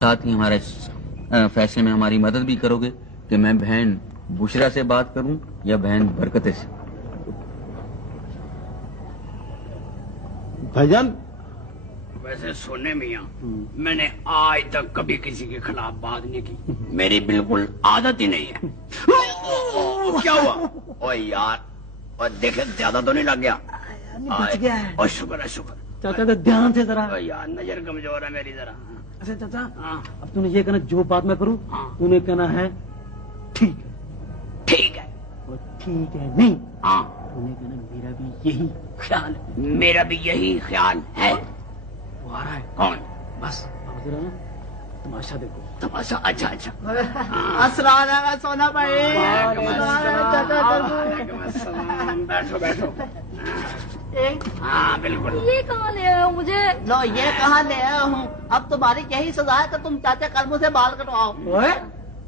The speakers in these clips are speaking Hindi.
साथ ही हमारे फैसले में हमारी मदद भी करोगे कि मैं बहन बुशरा से बात करूं या बहन बरकते से? भाईजान वैसे सोने मियाँ, मैंने आज तक कभी किसी के खिलाफ बात नहीं की। मेरी बिल्कुल आदत ही नहीं है। क्या हुआ? ओए यार, और देखे ज्यादा तो नहीं लग गया? बच गया है। और शुक्र है, शुक्र। चाचा तो ध्यान से जरा। ओए यार, नजर कमजोर है मेरी जरा। अच्छा चाचा, हाँ। अब तूने ये कहना जो बात मैं करूं, हाँ। तूने कहना है ठीक है। ठीक है। और ठीक है नहीं, हाँ, तूने कहना मेरा भी यही ख्याल है। मेरा भी यही ख्याल है। वो आ रहा है। कौन? बस अब जरा ना तमाशा देखो। तमाशा? अच्छा अच्छा। अस्सलाम वालेकुम सोना भाई। वालेकुम अस्सलाम। बैठो बैठो। हाँ बिल्कुल। ये कहाँ ले आए हो मुझे? लो ये कहाँ ले आया हूँ? अब तुम्हारी यही सजा है कि तुम चाचा कर्मों से बाल कटवाओ। ओए,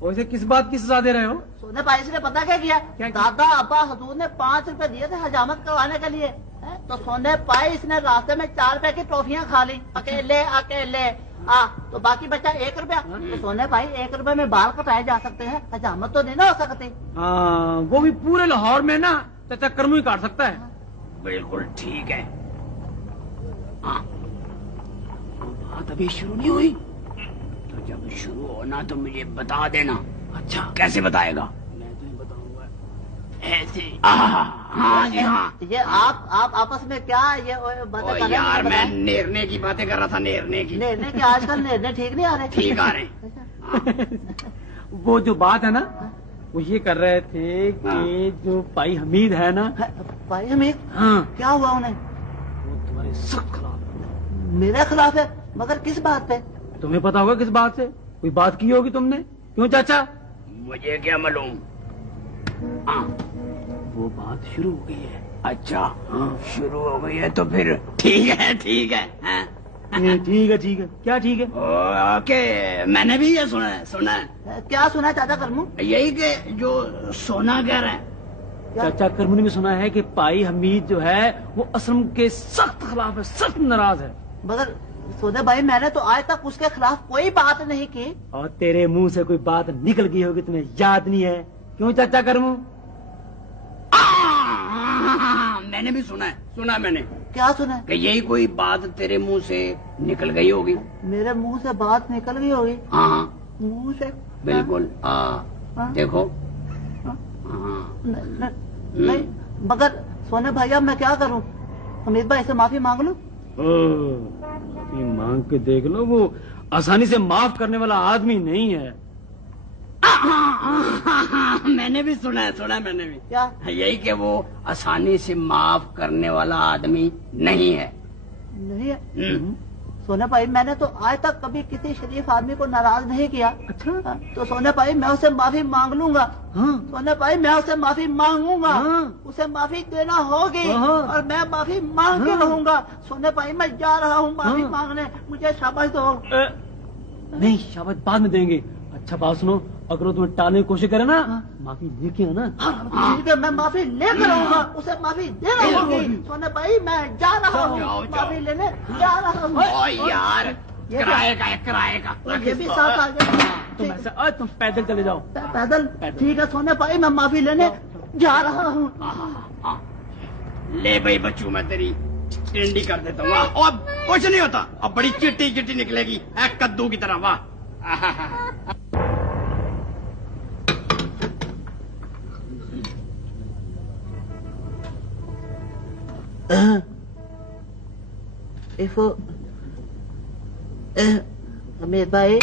वैसे किस बात की सजा दे रहे हो? सोने भाई इसने पता क्या किया? क्या किया? दादा अब्बा हजूर ने 5 रुपए दिए थे हजामत करवाने के लिए, तो सोने पाई इसने रास्ते में 4 रुपए की टॉफियाँ खा ली अकेले अकेले। तो बाकी बचा 1 रुपया। तो सोने भाई 1 रुपए में बाल कटाए जा सकते हैं, हजामत तो नहीं ना हो सकती। हाँ, वो भी पूरे लाहौर में ना चाचा कर्मू ही काट सकता है। बिल्कुल ठीक है। हाँ, बात अभी शुरू नहीं हुई। तो जब शुरू होना तो मुझे बता देना। अच्छा, कैसे बताएगा? मैं तुम्हें बताऊंगा ऐसे? हाँ जी हाँ। ये आप आपस में क्या ये बातें ओ कर रहे हैं? यार, मुझे मैं बताएं। नेरने की बातें कर रहा था, नेरने की। निर्णय के आजकल निर्णय ठीक नहीं आ रहे। ठीक आ रहे। वो जो बात है ना, वो ये कर रहे थे कि जो भाई हमीद है ना, भाई हमें हाँ, क्या हुआ उन्हें? वो तुम्हारे सख्त खिलाफ है। मेरे खिलाफ है, मगर किस बात पे? तुम्हें पता होगा किस बात से? कोई बात की होगी तुमने, क्यों चाचा? मुझे क्या मालूम? हाँ, वो बात शुरू हो गई है। अच्छा हाँ, शुरू हो गई है तो फिर ठीक है, ठीक है। हाँ? ये ठीक है, ठीक है। क्या ठीक है? ओके, मैंने भी ये सुना है, सुना है। क्या सुना है चाचा करमू? यही कि जो सोना कह रहा है। क्या? चाचा करमू ने भी सुना है कि भाई हमीद जो है वो असलम के सख्त खिलाफ है, सख्त नाराज है। मगर सोने भाई मैंने तो आज तक उसके खिलाफ कोई बात नहीं की। और तेरे मुंह से कोई बात निकल गई होगी, तुम्हें याद नहीं है? क्यों चाचा करमू? मैंने भी सुना है, सुना मैंने क्या सुना है? कि यही कोई बात तेरे मुंह से निकल गई होगी। मेरे मुंह से बात निकल गई होगी। हाँ हाँ, मुंह से? बिल्कुल। हाँ? देखो। हाँ? हाँ, नहीं, मगर सोने भाई अब मैं क्या करूं? हमीद भाई से माफी मांग लूं? माफी मांग के देख लो, वो आसानी से माफ करने वाला आदमी नहीं है। मैंने भी सुना है, सुना है मैंने भी। क्या? यही कि वो आसानी से माफ करने वाला आदमी नहीं है। नहीं है। सोने भाई मैंने तो आज तक कभी किसी शरीफ आदमी को नाराज नहीं किया। अच्छा? तो सोने भाई मैं उसे माफी मांग लूंगा। हाँ। सोने भाई मैं उसे माफी मांगूंगा। हाँ। उसे माफी देना होगी। हाँ। और मैं माफी मांग के हाँ। रहूंगा। सोने भाई मैं जा रहा हूँ माफी हाँ। मांगने, मुझे शाबाश दो। नहीं, शाबाश बाद में देंगे। अच्छा बात सुनो, अगर वो तुम्हें टालने की कोशिश करे ना, हाँ। माफी लेके आना। ठीक है, मैं माफी लेकर आऊंगा, उसे माफी देना होगी। सोने भाई मैं जा रहा हूँ जाओ, जाओ। माफी लेने जा रहा हूँ। ओ यार, ये किराए का है, किराए का। और ये भी साथ आ गया। तुम ऐसा तुम पैदल चले जाओ। पैदल? ठीक है सोने भाई मैं माफी लेने जा रहा हूँ। हाँ। ले भाई बच्चू, मैं तेरी टिंडी कर देता हूँ। वाह, अब कुछ नहीं होता, अब बड़ी चिट्टी चिट्टी निकलेगी कद्दू की तरह। वाह। इफो हमीद भाई,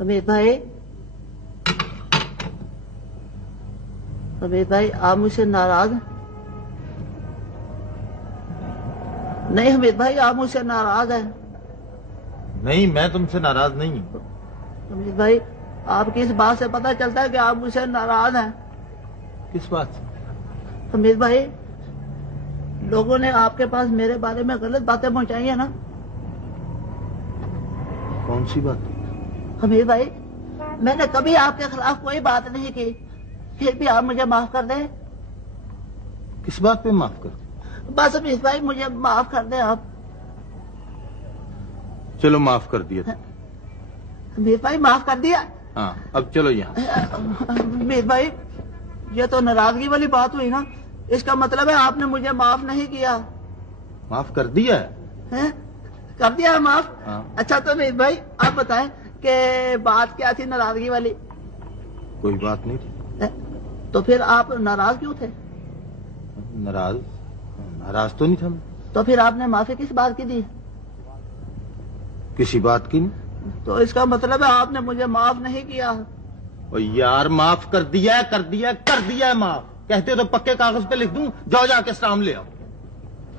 हमीद भाई, हमीद भाई आप मुझसे नाराज हैं? नहीं हमीद भाई आप मुझसे नाराज हैं? नहीं, मैं तुमसे नाराज नहीं हूँ। हमीद भाई आपकी इस बात से पता चलता है कि आप मुझसे नाराज हैं। किस बात से? हमीद भाई लोगों ने आपके पास मेरे बारे में गलत बातें पहुंचाई है ना? कौन सी बात? हमीद भाई मैंने कभी आपके खिलाफ कोई बात नहीं की, फिर भी आप मुझे माफ कर दें। किस बात पे माफ कर? बस हमीद भाई मुझे माफ कर दें आप। चलो माफ कर दिया तुमने। मीर भाई माफ कर दिया। हाँ अब चलो यहाँ। मीर भाई ये तो नाराजगी वाली बात हुई ना, इसका मतलब है आपने मुझे माफ नहीं किया। माफ कर दिया है? कर दिया है माफ? हाँ। अच्छा तो मीर भाई आप बताएं कि बात क्या थी नाराजगी वाली? कोई बात नहीं थी। है? तो फिर आप नाराज क्यों थे? नाराज नाराज तो नहीं था मैं। तो फिर आपने माफी किस बात की दी? किसी बात की नहीं। तो इसका मतलब है आपने मुझे माफ नहीं किया। और यार माफ कर दिया है, कर दिया है, कर दिया है माफ। कहते हो तो पक्के कागज पे लिख दूं, जाओ जाके स्टाम्प ले आओ।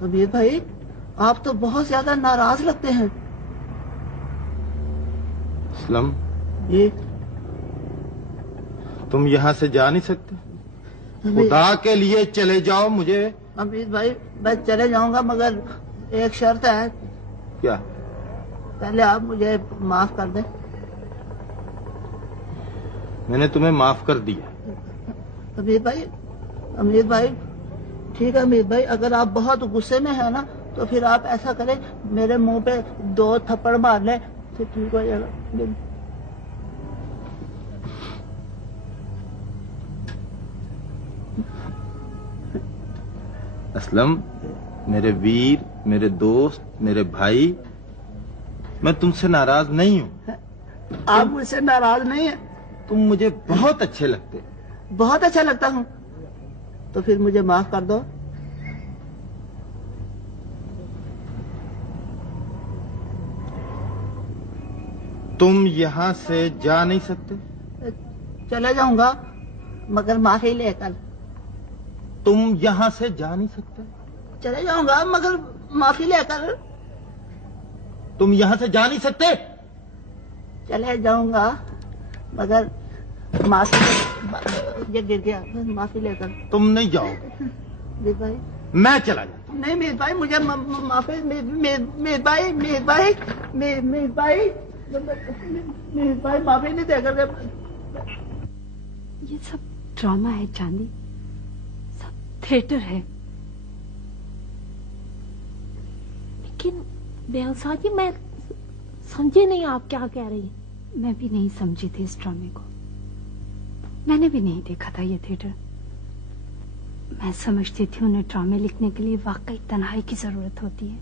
अमीर भाई आप तो बहुत ज्यादा नाराज लगते हैं। असलम ये तुम यहाँ से जा नहीं सकते? अमीर खुदा के लिए चले जाओ। मुझे अमीर भाई मैं चले जाऊंगा मगर एक शर्त है। क्या? पहले आप मुझे माफ कर दें। मैंने तुम्हें माफ कर दिया। अमीर भाई ठीक है अमीर भाई, अगर आप बहुत गुस्से में हैं ना तो फिर आप ऐसा करें मेरे मुंह पे 2 थप्पड़ मार लें तो ठीक हो जाएगा। असलम मेरे वीर, मेरे दोस्त, मेरे भाई, मैं तुमसे नाराज नहीं हूँ। आप मुझसे नाराज नहीं हैं? तुम मुझे बहुत अच्छे लगते। बहुत अच्छा लगता हूँ। तो फिर मुझे माफ कर दो। तुम यहाँ से जा नहीं सकते? चले जाऊंगा मगर माफी लेकर। तुम यहाँ से जा नहीं सकते? चले जाऊंगा मगर माफी लेकर। तुम यहाँ से जा नहीं सकते? चले जाऊंगा मगर माफी, ये गिर गया, माफी लेकर। तुम नहीं जाओगे? मीर भाई मैं चला जाता। नहीं मीर भाई मुझे माफी। मीर भाई माफी नहीं देकर। ये सब ड्रामा है चांदी, सब थिएटर है। लेकिन बेलसा जी मैं समझी नहीं आप क्या कह रही हैं। मैं भी नहीं समझी थी इस ड्रामे को। मैंने भी नहीं देखा था ये थिएटर। मैं समझती थी उन्हें ड्रामे लिखने के लिए वाकई तन्हाई की जरूरत होती है।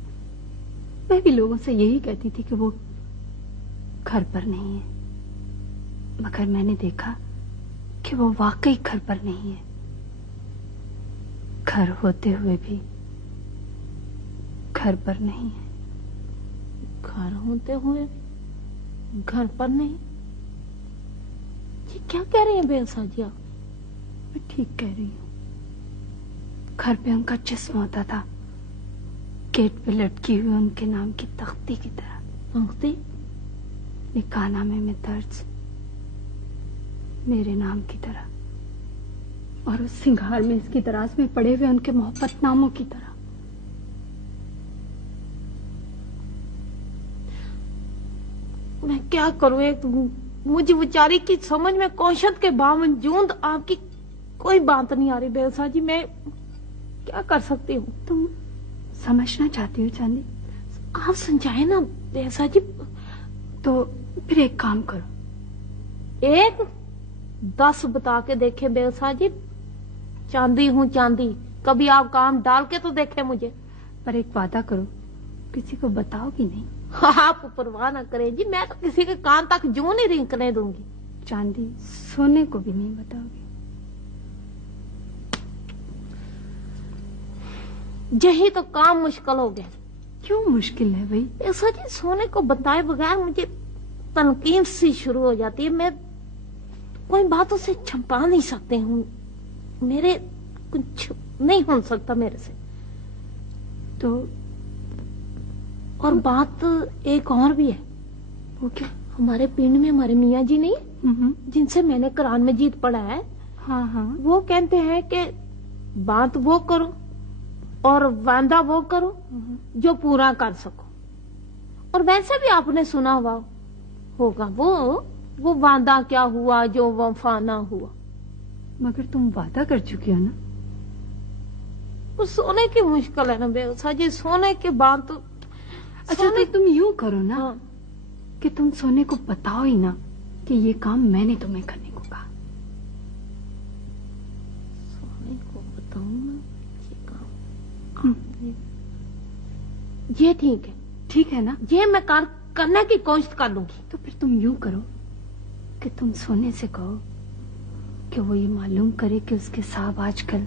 मैं भी लोगों से यही कहती थी कि वो घर पर नहीं है, मगर मैंने देखा कि वो वाकई घर पर नहीं है। घर होते हुए भी घर पर नहीं है। घर होते हुए घर पर नहीं? ये क्या कह रही हैं बेलसा जी आप? मैं ठीक कह रही हूँ। घर पे उनका जिस्म होता था, गेट पे लटकी हुई उनके नाम की तख्ती की तरह। तख्ती? निकाहनामे में दर्ज मेरे नाम की तरह, और उस सिंगार में इसकी दराज में पड़े हुए उनके मोहब्बत नामों की तरह। मैं क्या करूं? एक मुझे बेचारी की समझ में कोशिश के बावजूद आपकी कोई बात नहीं आ रही बेलसा जी। मैं क्या कर सकती हूँ? तुम समझना चाहती हो चांदी? आप समझाए ना बेलसा जी। तो फिर एक काम करो, 1 10 बता के देखे बेलसा जी। चांदी हूँ चांदी, कभी आप काम डाल के तो देखे मुझे। पर एक वादा करो, किसी को बताओगी नहीं? आप परवाह ना करें जी, मैं तो किसी के कान तक जूं नहीं रिंकने दूंगी। चांदी सोने को भी नहीं बताओगी? यही तो काम मुश्किल हो गया। क्यों मुश्किल है भाई? ऐसा जी सोने को बताए बगैर मुझे तनकीन सी शुरू हो जाती है। मैं कोई बात उसे छुपा नहीं सकते हूँ। मेरे कुछ नहीं हो सकता मेरे से। तो और बात एक और भी है। वो क्या? हमारे पिंड में हमारे मियाँ जी नहीं, जिनसे मैंने कुरान मजीद पढ़ा है, हाँ हाँ, वो कहते हैं कि बात वो करो और वादा वो करो जो पूरा कर सको। और वैसे भी आपने सुना हुआ होगा वो वादा क्या हुआ जो वफा ना हुआ। मगर तुम वादा कर चुकी हो ना? वो सोने की मुश्किल है ना बेवसा जी। सोने के बाद तो अच्छा तो तुम यूं करो ना, हाँ। कि तुम सोने को बताओ ही ना कि ये काम मैंने तुम्हें करने को कहा। सोने को बताऊं ना ये काम? ये ठीक है। ठीक है ना? ये मैं करने की कोशिश कर लूंगी। तो फिर तुम यूं करो कि तुम सोने से कहो कि वो ये मालूम करे कि उसके साहब आजकल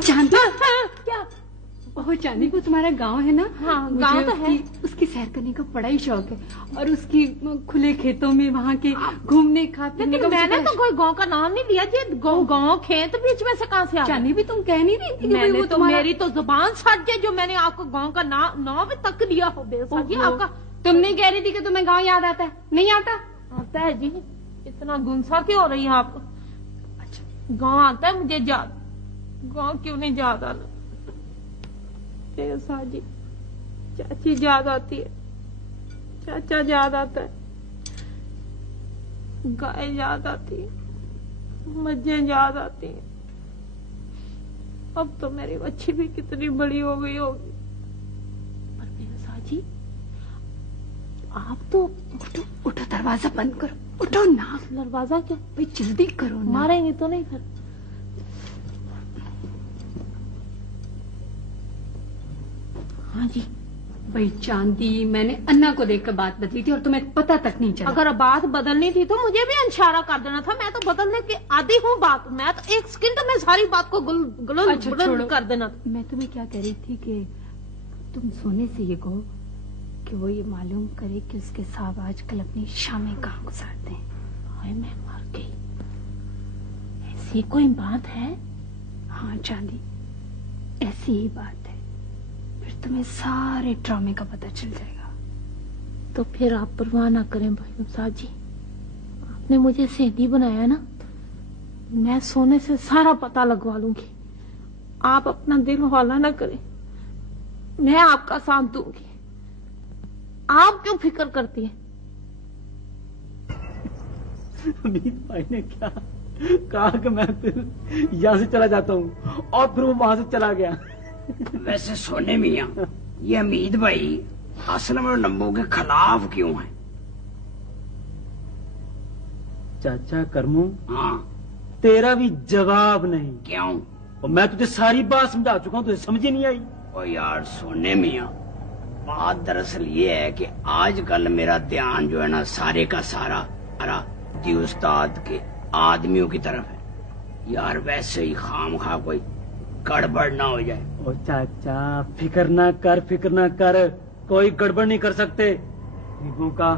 जानते क्या? ओह जानी को तुम्हारा गांव है ना? हाँ, मुझे गांव तो है। उसकी सैर करने का बड़ा ही शौक है और उसकी खुले खेतों में वहाँ के घूमने खा पीने का लेकिन मैंने मुझे तो कोई गांव का नाम नहीं लिया जी। गांव खेत बीच में से कहाँ से आ गया? जानी भी तुम कह नहीं रही थी कि मैंने वो तो तुम्हारा- मेरी तो जुबान सट गई जो मैंने आपको गांव का नाम तक लिया हो। बेसा जी ओहो, आपका तुम नहीं कह रही थी कि तुम्हें गांव याद आता है? नहीं आता? आता है जी। इतना गुस्सा क्यों हो रही है आप? अच्छा गांव आता है मुझे याद। गांव क्यों नहीं याद आना? बेसा जी चाची याद आती है, चाचा याद आता है, गाय याद आती है, मज्जे याद आती है। अब तो मेरी बच्ची भी कितनी बड़ी हो गई होगी। पर बेसा जी आप तो उठो उठो, दरवाजा बंद करो, उठो ना। दरवाजा क्या? भाई जल्दी करो ना। मारेंगे तो नहीं फिर? हाँ जी। भाई चांदी, मैंने अन्ना को देखकर बात बदली थी और तुम्हें पता तक नहीं चला। अगर बात बदलनी थी तो मुझे भी इशारा कर देना था। मैं तो बदलने की आदी हूँ बात। मैं तो एक सेकंड में सारी बात को अच्छा, छोड़ो। गुल कर देना था। मैं तुम्हें क्या कह रही थी कि तुम सोने से ये कहो कि वो ये मालूम करे कि उसके साहब आजकल अपनी शामें कहाँ गुजारते हैं। हाय मैं मर गई। ऐसी कोई बात है? हाँ चांदी, ऐसी ही बात है। फिर तुम्हें सारे ड्रामे का पता चल जाएगा। तो फिर आप परवाह ना करें भाई साहब जी। आपने मुझे सहेली बनाया ना, मैं सोने से सारा पता लगवा लूंगी। आप अपना दिल हौला ना करें, मैं आपका साथ दूंगी। आप क्यों फिक्र करती हैं? अमित भाई ने क्या कहा कि मैं फिर यहाँ से चला जाता हूँ और फिर वो वहां से चला गया। वैसे सोने मियाँ, ये अमीद भाई असल में नंबू के खिलाफ क्यों है? चाचा करमू, हाँ, तेरा भी जवाब नहीं। क्यों? और मैं तुझे सारी बात समझा चुका हूँ, तुझे समझ ही नहीं आई। ओ यार सोने मियाँ, बात दरअसल ये है कि आजकल मेरा ध्यान जो है ना सारे का सारा जी उस्ताद के आदमियों की तरफ है। यार वैसे ही खामखा कोई गड़बड़ ना हो जाए। ओ चाचा फिक्र ना कर, फिक्र ना कर, कोई गड़बड़ नहीं कर सकते। गरीबों का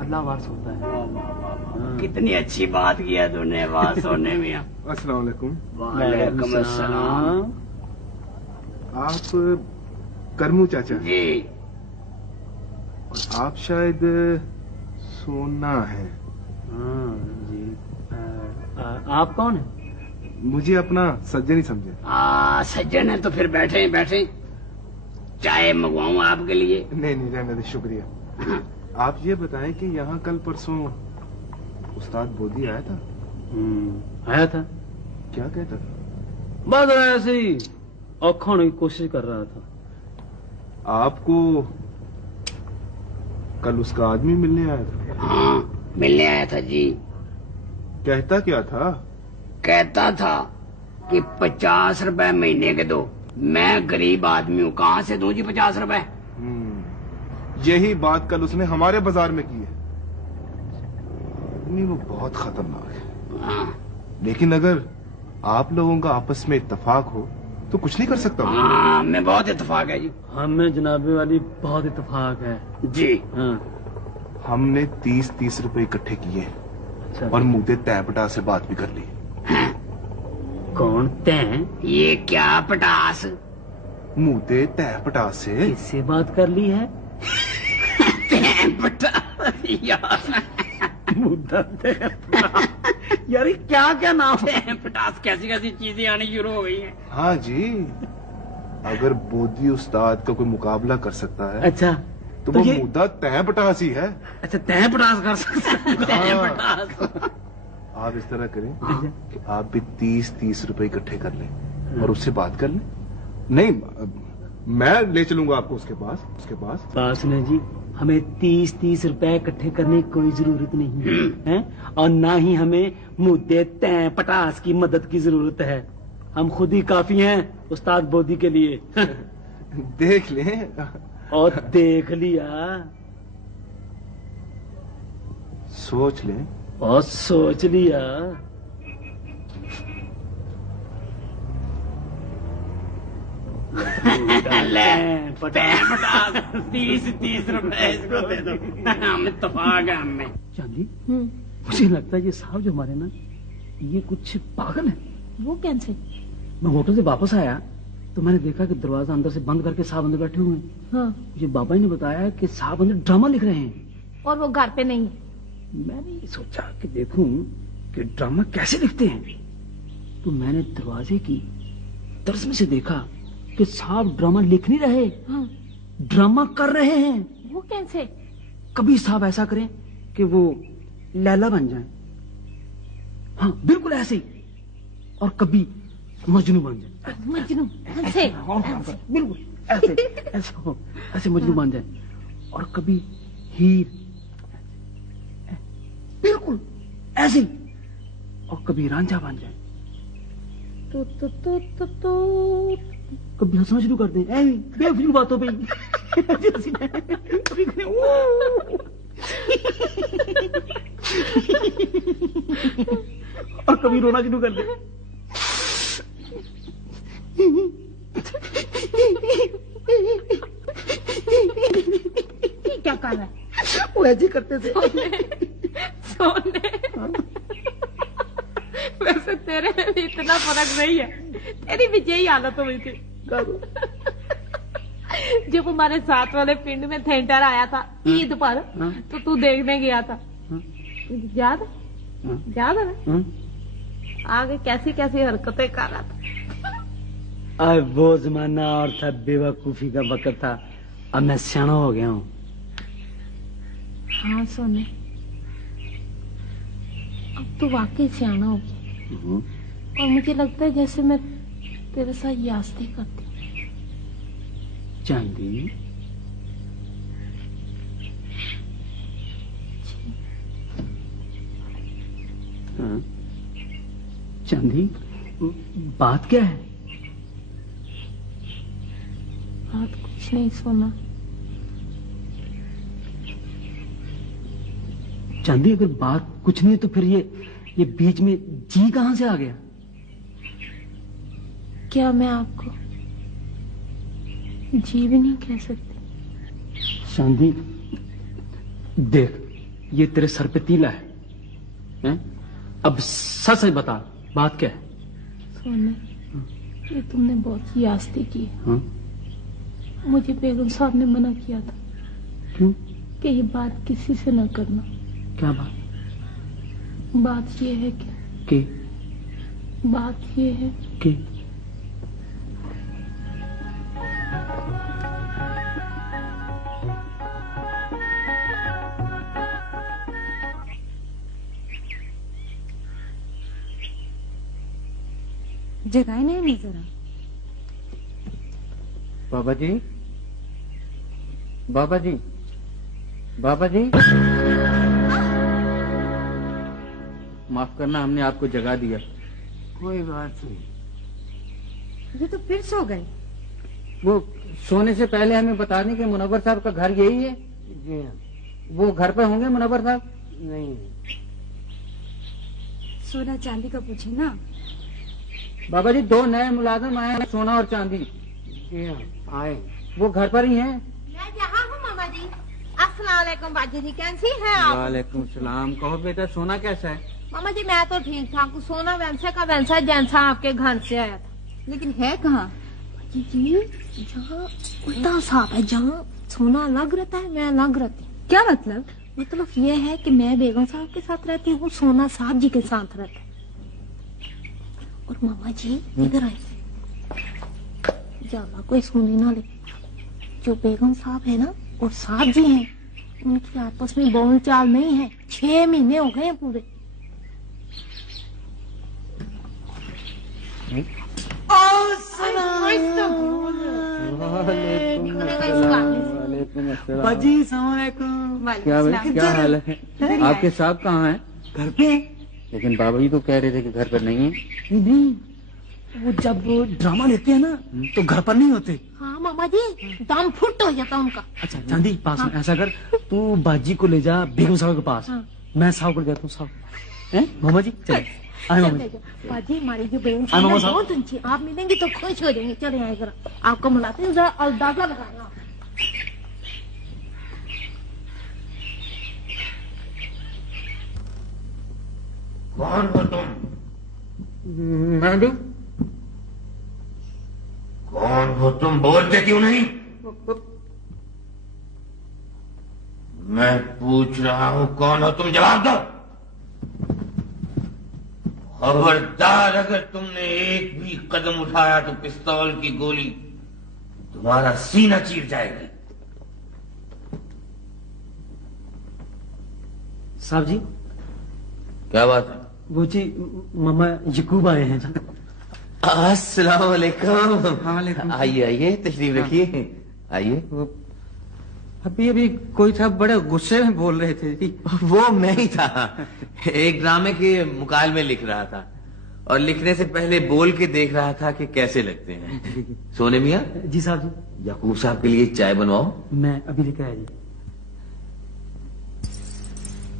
अल्लाह वास होता है। वाह वाह वाह वाह, कितनी अच्छी बात किया तूने। वाह सोने मियाँ। अस्सलाम वालेकुम। वालेकुम अस्सलाम। आप करमू चाचा हैं जी, और आप शायद सोना है। हाँ जी। आप कौन है? मुझे अपना सज्जन ही समझे। सज्जन है तो फिर बैठे बैठे, चाय मंगवाऊं आपके लिए? नहीं नहीं रहने दे, शुक्रिया। आप ये बताएं कि यहाँ कल परसों उस्ताद बोधी आया था? आया था। क्या कहता था? बस ऐसे ही औखाने की कोशिश कर रहा था। आपको कल उसका आदमी मिलने आया था? हाँ, मिलने आया था जी। कहता क्या था? कहता था कि 50 रुपए महीने के दो। मैं गरीब आदमी हूँ, कहाँ से दूं जी 50 रुपए? यही बात कल उसने हमारे बाजार में की है। आदमी वो बहुत खतरनाक है। हाँ, लेकिन अगर आप लोगों का आपस में इत्तेफाक हो तो कुछ नहीं कर सकता वो। हाँ, मैं बहुत इत्तेफाक है जी। हमें जनाबे वाली बहुत इत्तेफाक है जी। हाँ। हमने 30-30 रुपए इकट्ठे किए अच्छा। और मुद्दे तैपटा से बात भी कर ली। कौन तैं? ये क्या पटास? मुद्दे तैपटा से। किससे बात कर ली है? पटास यार, मुद्दा यार ये क्या क्या नाम है? पटास कैसी कैसी चीजें आनी शुरू हो गई हैं। हाँ जी, अगर बोधी उस्ताद का कोई मुकाबला कर सकता है अच्छा तो वो ये- मुद्दा तैपटास ही है। अच्छा तैं पटास कर सकता है। पटास। आप इस तरह करें कि आप भी 30-30 रुपए इकट्ठे कर लें और उससे बात कर लें। नहीं, मैं ले चलूंगा आपको उसके पास। पास ने जी हमें 30-30 रुपए इकट्ठे करने की कोई जरूरत नहीं है और ना ही हमें मुद्दे तय पटास की मदद की जरूरत है। हम खुद ही काफी हैं उस्ताद बोधी के लिए। देख ले। और देख लिया, सोच ले। और सोच लिया। ले, पटास 30-30 रुपए इसको दे दो। हम इत्तेफाक है हमें। चांदी, मुझे लगता है ये साहब जो हमारे ना, ये कुछ पागल है। वो कैसे? मैं होटल से वापस आया तो मैंने देखा कि दरवाजा अंदर से बंद करके साहब अंदर बैठे हुए हैं। हाँ। मुझे बाबा जी ने बताया कि साहब अंदर ड्रामा लिख रहे हैं। और वो घर पे नहीं? मैंने ये सोचा कि देखूं कि ड्रामा कैसे लिखते हैं, तो मैंने दरवाजे की तरस में से देखा कि साहब ड्रामा लिख नहीं रहे, हाँ। ड्रामा कर रहे हैं। वो कैसे? कभी साहब ऐसा करें कि वो लैला बन जाए, हाँ बिल्कुल ऐसे ही, और कभी मजनू बन जाए। मजनू? ऐसे? बिल्कुल ऐसे ऐसे ऐसे मजनू बन जाए, और कभी हीर, बिल्कुल ऐसे ही, और कभी रांझा बन जाए। तो कभी हंसना शुरू कर दें बेफिजूल बातों पे कभी और कभी रोना शुरू कर दें। क्या कर रहा है? वो ऐसे करते थे। सोने वैसे तेरे में भी इतना फर्क नहीं है, तेरी भी यही हालत हुई थी जब हमारे साथ वाले पिंड में थिएटर आया था ईद पर, तो तू देखने गया था, याद है? याद है ना? आगे कैसी कैसी हरकतें कर रहा था। अब वो जमाना और था, बेवकूफी का वक्त था। अब मैं सियाना हो गया हूँ। हाँ सोने, अब तो वाकई सियाना हो गया, और मुझे लगता है जैसे मैं तेरे साथ यास्ती करती हूँ। चांदी, हाँ चांदी, बात क्या है? बात कुछ नहीं सोना। चांदी, अगर बात कुछ नहीं तो फिर ये बीच में जी कहां से आ गया? क्या मैं आपको जी भी नहीं कह सकती? चांदी देख, ये तेरे सर पे तीला है, हैं? अब सच सच बता, बात क्या है? सोने, ये तुमने बहुत यास्ती की है। हाँ? मुझे बेगम साहब ने मना किया था। क्यों? कि ये बात किसी से न करना। क्या बात? बात ये है कि बात ये है कि जगाए नहीं जरा। बाबा जी, बाबा जी, बाबा जी, माफ करना, हमने आपको जगा दिया। कोई बात नहीं। ये तो फिर सो गए। वो सोने से पहले हमें बता दें कि मुनव्वर साहब का घर यही है। जी हाँ। वो घर पे होंगे मुनव्वर साहब? नहीं। सोना चांदी का पूछे ना। बाबा जी, 2 नए मुलाजिम आए हैं, सोना और चांदी। जी हाँ, आए। वो घर पर ही हैं? मैं यहाँ हूँ मामा जी। अस्सलाम वालेकुम बाजी जी, कैसी हैं आप? वालेकुम सलाम। कहो बेटा, सोना कैसा है? मामा जी मैं तो ठीक ठाक हूँ। सोना वैसे का वैसा जैसा आपके घर से आया था। लेकिन है कहाँ? जी जहाँ उल्टा साफ है, जहाँ सोना अलग रहता है मैं अलग रहती हूँ। क्या मतलब? मतलब ये है कि मैं बेगम साहब के साथ रहती हूँ, सोना साहब जी के साथ रहता है। और मामा जी इधर आए, ज्यादा कोई सुनी ना ले। जो बेगम साहब है ना और साहब जी हैं, उनकी आपस में बोल चाल नहीं है। 6 महीने हो गए पूरे। वालेकुम अस्सलाम। बाजी सलाम अलैकुम। क्या हाल है? आपके साहब कहाँ हैं? घर पे? लेकिन बाबा जी तो कह रहे थे कि घर पर नहीं है। नहीं, वो जब ड्रामा लेते हैं ना तो घर पर नहीं होते। हाँ मामा जी, दम फुट हो जाता उनका। अच्छा चांदी पास में ऐसा कर, तू बाजी को ले जा बेगम साहब के पास, मैं साहब को जाता हूँ। साहब हैं मामा जी? चले आए मामा जी। बाजी हमारी जो बेगम हाँ, साहब मामा है साहब। बहुत अच्छी, आप मिलेंगे तो खुश हो जाएंगे। चले आए जरा, आपको मिलाते हैं, जरा अंदाजा लगाना। कौन हो तुम? मैं भी। कौन हो तुम? बोलते क्यों नहीं? मैं पूछ रहा हूं कौन हो तुम? जवाब दो। खबरदार, अगर तुमने एक भी कदम उठाया तो पिस्तौल की गोली तुम्हारा सीना चीर जाएगी। साहब जी, क्या बात है? वो जी मामा यकूब आए हैं। अस्सलाम वालेकुम। आइए आइए, तशरीफ रखिए, आइए। अभी अभी कोई था, बड़े गुस्से में बोल रहे थे जी। वो मैं ही था, एक ड्रामे के मुकालमे लिख रहा था और लिखने से पहले बोल के देख रहा था कि कैसे लगते हैं। सोने मियाँ, जी साहब जी। याकूब साहब के लिए चाय बनवाओ। मैं अभी लेकर आया जी।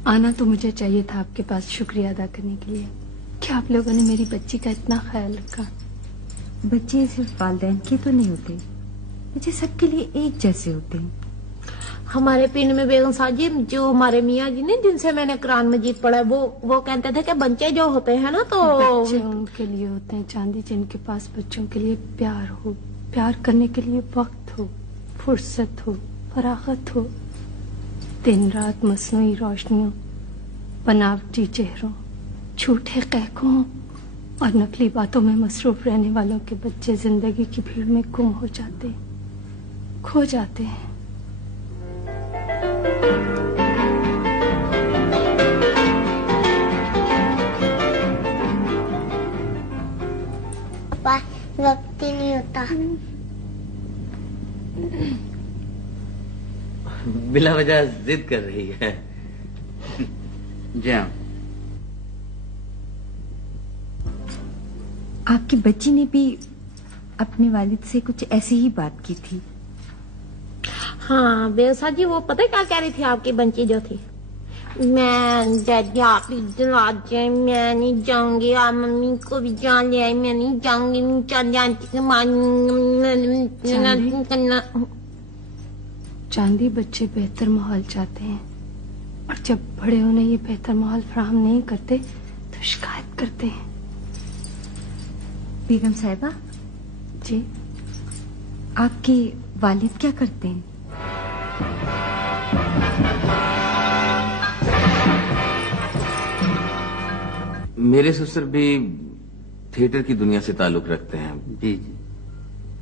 आना तो मुझे चाहिए था आपके पास शुक्रिया अदा करने के लिए कि आप लोगों ने मेरी बच्ची का इतना ख्याल रखा। बच्चे सिर्फ वालिदैन के तो नहीं होते, बच्चे सबके लिए एक जैसे होते हैं। हमारे पिंड में बेगम साहब जी, जो हमारे मियाँ जी ने जिनसे मैंने कुरान मजीद पढ़ा है, वो कहते थे कि बच्चे जो होते हैं ना तो बच्चे उनके लिए होते हैं चांदी जिनके पास बच्चों के लिए प्यार हो, प्यार करने के लिए वक्त हो, फुर्सत हो, फरागत हो। दिन रात मसनूई रोशनियों, बनावटी चेहरों, झूठे कहकों और नकली बातों में मसरूफ रहने वालों के बच्चे जिंदगी की भीड़ में गुम हो जाते, खो जाते हैं। वक्त ही नहीं होता। बिला वजह जिद कर रही है। जी हाँ। आपकी बच्ची ने भी अपने वालिद से कुछ ऐसी ही बात की थी। हाँ बेगम साहब जी, वो पता है क्या कह रही थी आपकी बच्ची जो थी? मैं डैडी आप इधर आ जाए, मैं नहीं जाऊंगी, आप मम्मी को भी जान ले आए, मैं नहीं जाऊंगी, चल जानती चांदी बच्चे बेहतर माहौल चाहते हैं और जब बड़े होने ये बेहतर माहौल फराहम नहीं करते तो शिकायत करते हैं। बेगम साहिबा जी, आपके वालिद क्या करते हैं? मेरे ससुर भी थिएटर की दुनिया से ताल्लुक रखते हैं। जी जी।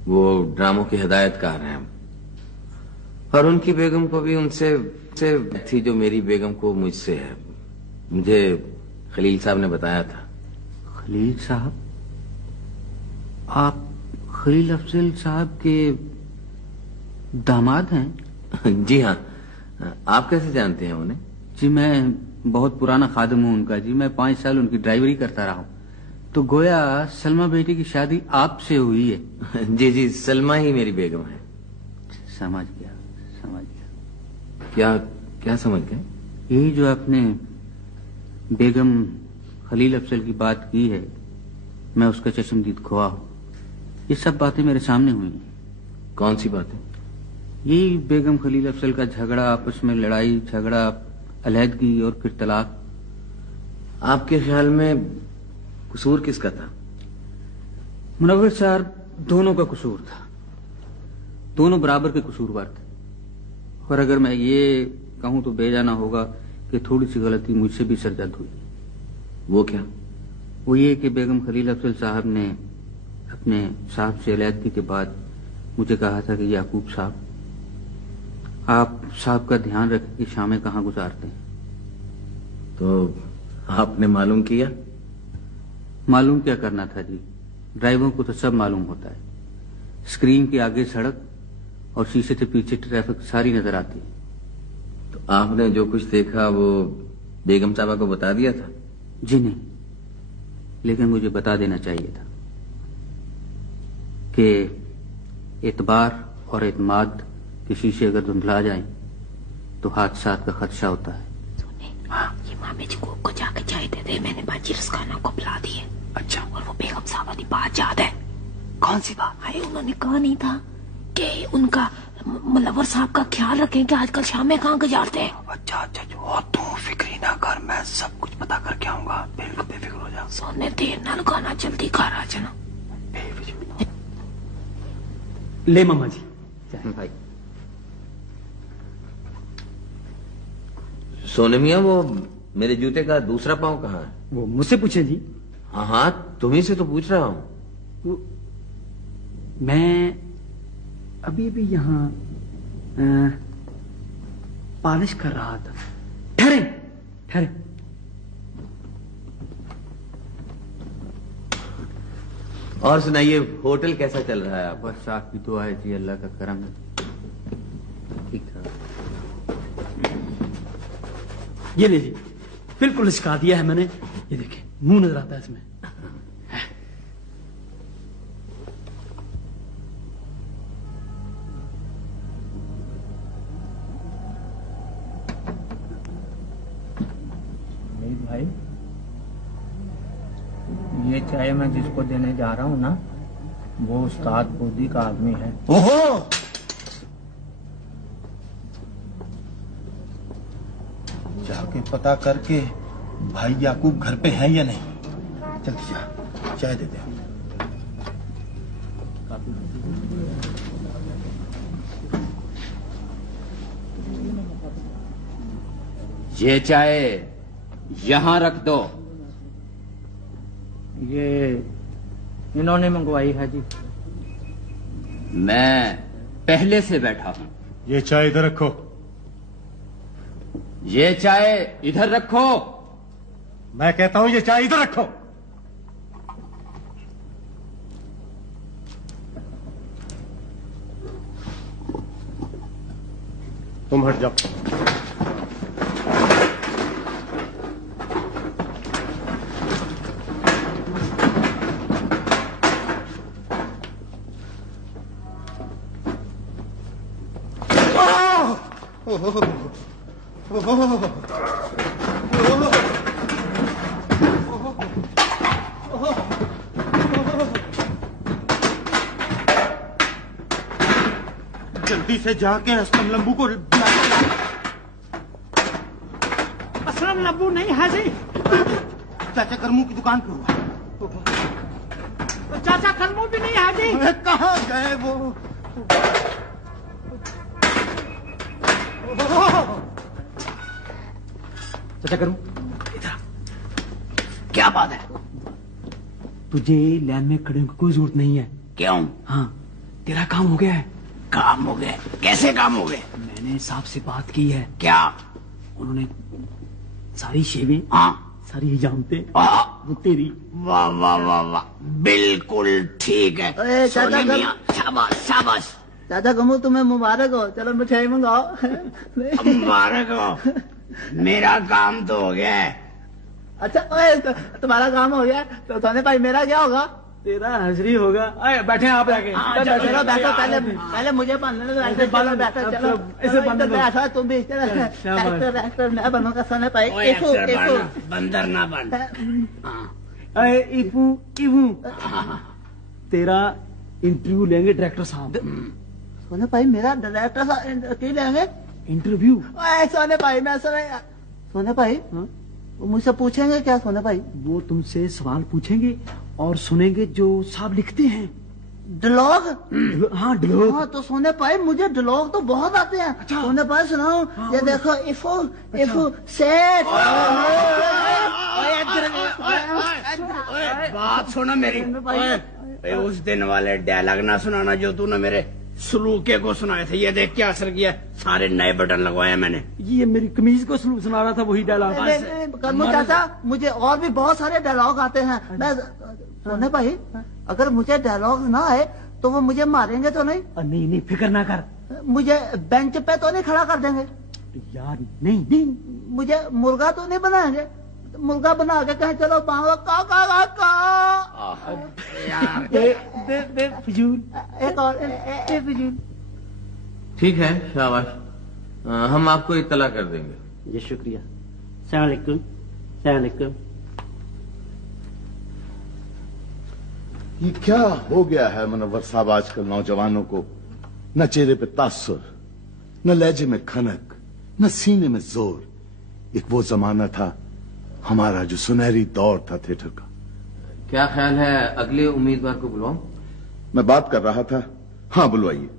वो ड्रामों के हिदायतकार हैं और उनकी बेगम को भी उनसे थी जो मेरी बेगम को मुझसे है। मुझे खलील साहब ने बताया था। खलील साहब? आप खलील अफजल साहब के दामाद हैं? जी हाँ। आप कैसे जानते हैं उन्हें? जी मैं बहुत पुराना खादिम हूँ उनका जी। मैं 5 साल उनकी ड्राइवरी करता रहा हूँ। तो गोया सलमा बेटी की शादी आपसे हुई है? जी जी, सलमा ही मेरी बेगम है। समझ गया समझ गया। क्या क्या समझ गए? यही जो आपने बेगम खलील अफजल की बात की है, मैं उसका चश्मदीद खोआ हूँ। ये सब बातें मेरे सामने हुई हैं। कौन सी बातें? यही बेगम खलील अफजल का झगड़ा, आपस में लड़ाई झगड़ा, अलहदगी और फिर तलाक। आपके ख्याल में कसूर किसका था? मुनव्वर साहब, दोनों का कसूर था। दोनों बराबर के कसूरवार थे। और अगर मैं ये कहूं तो बेजाना होगा कि थोड़ी सी गलती मुझसे भी सरजद हुई। वो क्या? वो ये कि बेगम खलील अफजल साहब ने अपने साहब से अलहदगी के बाद मुझे कहा था कि याकूब साहब, आप साहब का ध्यान रखें कि शामें कहाँ गुजारते हैं। तो आपने मालूम किया? मालूम क्या करना था जी, ड्राइवरों को तो सब मालूम होता है। स्क्रीन के आगे सड़क और शीशे से पीछे ट्रैफिक सारी नजर आती है। तो आपने जो कुछ देखा वो बेगम साहबा को बता दिया था? जी नहीं, लेकिन मुझे बता देना चाहिए था कि एतबार और एतमाद के शीशे अगर धुंधला जाएं तो हादसात का खदशा होता है। हाँ, ये मामी जी को जाके चाय दे दे, मैंने बाजी रसखाना को बुला दी है। अच्छा। और वो बेगम साहबा की बात याद है? कौन सी बात? हाय, उन्होंने कहा नहीं था कि उनका मुनव्वर साहब का ख्याल रखें कि आजकल शाम में कहाँ गुजारते हैं। अच्छा अच्छा, जो तू फिक्र ही ना कर, मैं सब कुछ पता करके आऊंगा, बिल्कुल बेफिक्र हो जा। सोने देर ना लगाना, जल्दी घर आ जाना। ले मामा जी भाई। सोने मियां, वो मेरे जूते का दूसरा पांव कहाँ है? वो मुझसे पूछे जी। हाँ हाँ, तुम्ही से तो पूछ रहा हूँ। मैं अभी भी यहाँ पॉलिश कर रहा था। ठहरे ठहरे। और सुनाइए, होटल कैसा चल रहा है आप? बस आपकी दुआ है जी, अल्लाह का करम है, ठीक ठाक। ये ले जी, बिल्कुल सिखा दिया है मैंने। ये देखें, मुंह नजर आता है इसमें। भाई, ये चाय मैं जिसको देने जा रहा हूँ ना, वो उस्ताद बोदी का आदमी है। ओहो, जाके पता करके भाई याकूब घर पे है या नहीं। जल्दी जा, चाय दे दे। ये चाय यहां रख दो। ये इन्होंने मंगवाई है जी। मैं पहले से बैठा हूं। ये चाय इधर रखो। ये चाय इधर रखो। मैं कहता हूं ये चाय इधर रखो। तुम हट जाओ। जल्दी से जाके असलम लंबू को। असलम लंबू नहीं है जी। चाचा करमू की दुकान पे हुआ। तो चाचा करमू भी नहीं है जी। कहाँ गए वो? चाचा करमू, क्या बात है? तुझे लाइन में खड़े होने की कोई जरूरत नहीं है। क्यों? हाँ, तेरा काम हो गया है। काम हो गए? कैसे काम हो गए? मैंने साहब से बात की है। क्या? उन्होंने सारी शेवें, हाँ, सारी हिजामतें वो तेरी। वाह वाह वाह वाह, बिल्कुल ठीक है। सोने मियां, शाबाश शाबाश। चाचा कमू तुम्हें मुबारक हो, चलो मिठाई मंगाओ। मुबारक हो, मेरा काम तो हो गया है। अच्छा तुम्हारा काम हो गया तो सोने भाई मेरा क्या होगा? तेरा हजरी होगा। बैठे आप जाके। चलो बैठो, पहले मुझे बांधने दो। बैठो, चलो इसे बांधो। बैठो तुम भी। एक्टर मैं बनूंगा सोने भाई। बंदर ना बन। इफू इफू, तेरा इंटरव्यू लेंगे डायरेक्टर साहब। सोने भाई मेरा डायरेक्टर साहब की लेंगे इंटरव्यू? सोने भाई मैं सोने भाई वो मुझसे पूछेंगे क्या? सोने भाई वो तुमसे सवाल पूछेंगे और सुनेंगे जो साहब लिखते हैं। डिलॉग? हाँ डिलॉग। हाँ तो सोने भाई मुझे डिलॉग तो बहुत आते हैं। अच्छा। सोने भाई सुनाओ। ये देखो इफू इफू सेट। बात सुनो मेरी। उस दिन वाले डायलॉग ना सुनाना जो तूने मेरे सलूके को सुनाए थे। ये देख क्या असर किया, सारे नए बटन लगवाए मैंने। ये मेरी कमीज को सुना रहा था वही डायलॉग। करमू चाचा मुझे और भी बहुत सारे डायलॉग आते हैं। मैं सोने भाई अगर मुझे डायलॉग ना आए तो वो मुझे मारेंगे तो नहीं? नहीं फिक्र ना कर, मुझे बेंच पे तो नहीं खड़ा कर देंगे? यार नहीं, मुझे मुर्गा तो नहीं बनाएंगे? मुर्गा बना के कहें चलो बांगो का यार बे फजूल। एक और फजूल। ठीक है, शाबाश, हम आपको इत्तला कर देंगे। जी शुक्रिया। सलाम अलैकुम। सलाम अलैकुम। ये क्या हो गया है मुनव्वर साहब आजकल नौजवानों को? न चेहरे पे तासुर, न लहजे में खनक, न सीने में जोर। एक वो जमाना था हमारा जो सुनहरी दौर था थिएटर का। क्या ख्याल है अगले उम्मीदवार को बुलाऊं? मैं बात कर रहा था। हाँ बुलवाइए।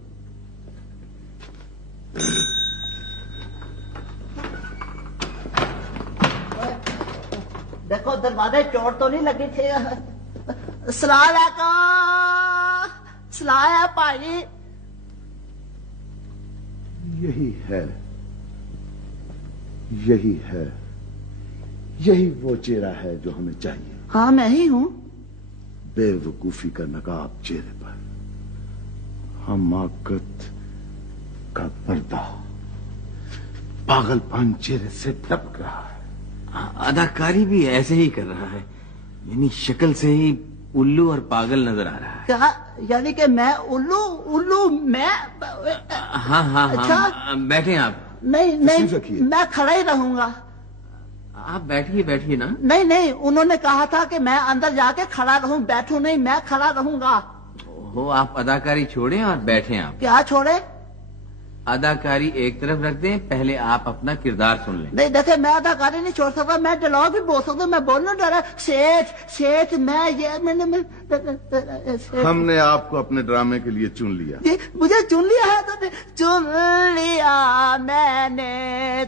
देखो दरवाजे चोट तो नहीं लगी थी? सलाह भाई। यही है, यही है, यही वो चेहरा है जो हमें चाहिए। हाँ मैं ही हूँ। बेवकूफी का नकाब चेहरे पर, हमाकत का पर्दा, पागलपन चेहरे से टपक रहा है। अदाकारी भी ऐसे ही कर रहा है, यानी शक्ल से ही उल्लू और पागल नजर आ रहा है। क्या यानी कि मैं उल्लू मैं? हाँ हाँ अच्छा? हाँ, बैठे आप। नहीं मैं खड़ा ही रहूंगा। आप बैठिए ना। नहीं उन्होंने कहा था कि मैं अंदर जाके खड़ा रहूं, बैठूं नहीं, मैं खड़ा रहूंगा। हो, आप अदाकारी छोड़ें और बैठें। आप क्या छोड़े? अदाकारी एक तरफ रख दें, पहले आप अपना किरदार सुन लें। नहीं देखे, मैं अदाकारी नहीं छोड़ सकता, मैं डायलॉग भी बोल सकता हूँ। मैं बोलना डरा सेठ मैं ये मैंने हमने आपको अपने ड्रामे के लिए चुन लिया। मुझे चुन लिया है तो चुन लिया मैंने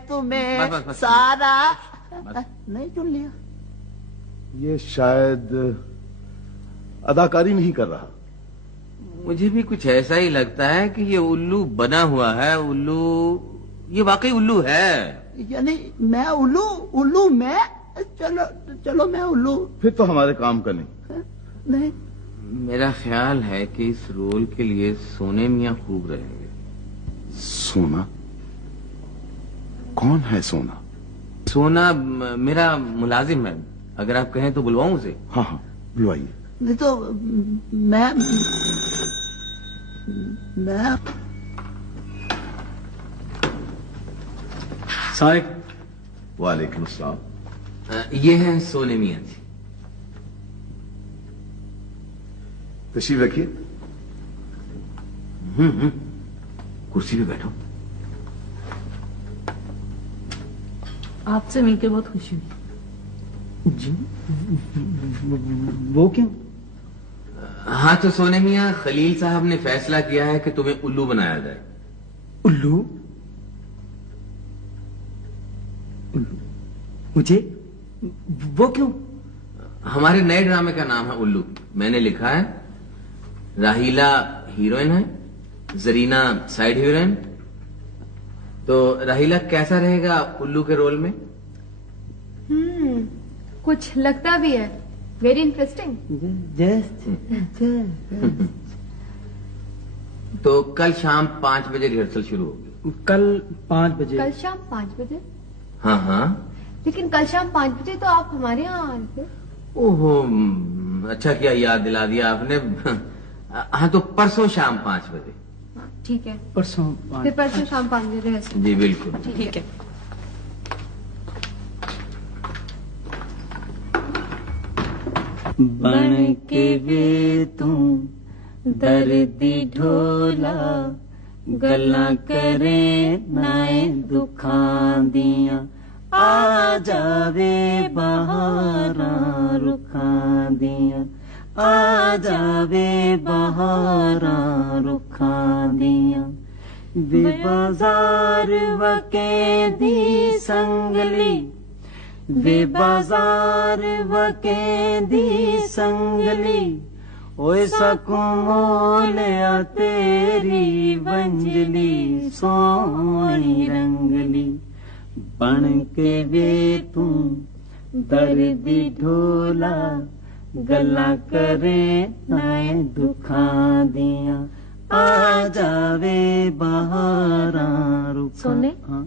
तुम्हें। बस। सारा नहीं चुन लिया। ये शायद अदाकारी नहीं कर रहा। मुझे भी कुछ ऐसा ही लगता है कि ये उल्लू बना हुआ है। उल्लू, ये वाकई उल्लू है। यानी मैं उल्लू मैं? चलो मैं उल्लू। फिर तो हमारे काम का नहीं। मेरा ख्याल है कि इस रोल के लिए सोने मियां खूब रहेंगे। सोना? कौन है सोना? सोना मेरा मुलाजिम है, अगर आप कहें तो बुलवाऊं उसे। हाँ बुलवाइए। नहीं तो मैं वालेकुम अस्सलाम। ये है सोने मियां जी। तशरीफ रखिए। कुर्सी पे बैठो। आपसे मिलकर बहुत खुशी हुई। जी वो क्यों? हाँ तो सोने मियां, खलील साहब ने फैसला किया है कि तुम्हें उल्लू बनाया जाए। उल्लू? मुझे? वो क्यों? हमारे नए ड्रामे का नाम है उल्लू। मैंने लिखा है, राहीला हीरोइन है, जरीना साइड हीरोइन। तो राहीला कैसा रहेगा उल्लू के रोल में? कुछ लगता भी है। Very interesting. तो कल शाम 5 बजे रिहर्सल शुरू होगी। कल 5 बजे? कल शाम 5 बजे? हाँ। लेकिन कल शाम 5 बजे तो आप हमारे यहाँ आ रहे थे। ओहो, अच्छा किया याद दिला दिया आपने। हाँ तो परसों शाम 5 बजे। ठीक है, परसों फिर परसों शाम 5 बजे रिहर्सल। जी बिल्कुल। ठीक है। बन के वे तू दर्दी ढोला, गल्ला करे नाए दुखां दियां, आ जावे बहारां रुखां दियां, आ जावे बहारां रुखां दियां। वे बाजार वके दी संगली, वे बाजार वके दी संगली, ओए सकूं मोलिया तेरी वंजली, सोनी रंगली। बन के वे तू दर्दी ढोला, गल्ला करे नाए दुखां दियां, आ जावे बहारा रुखा। सोने हाँ?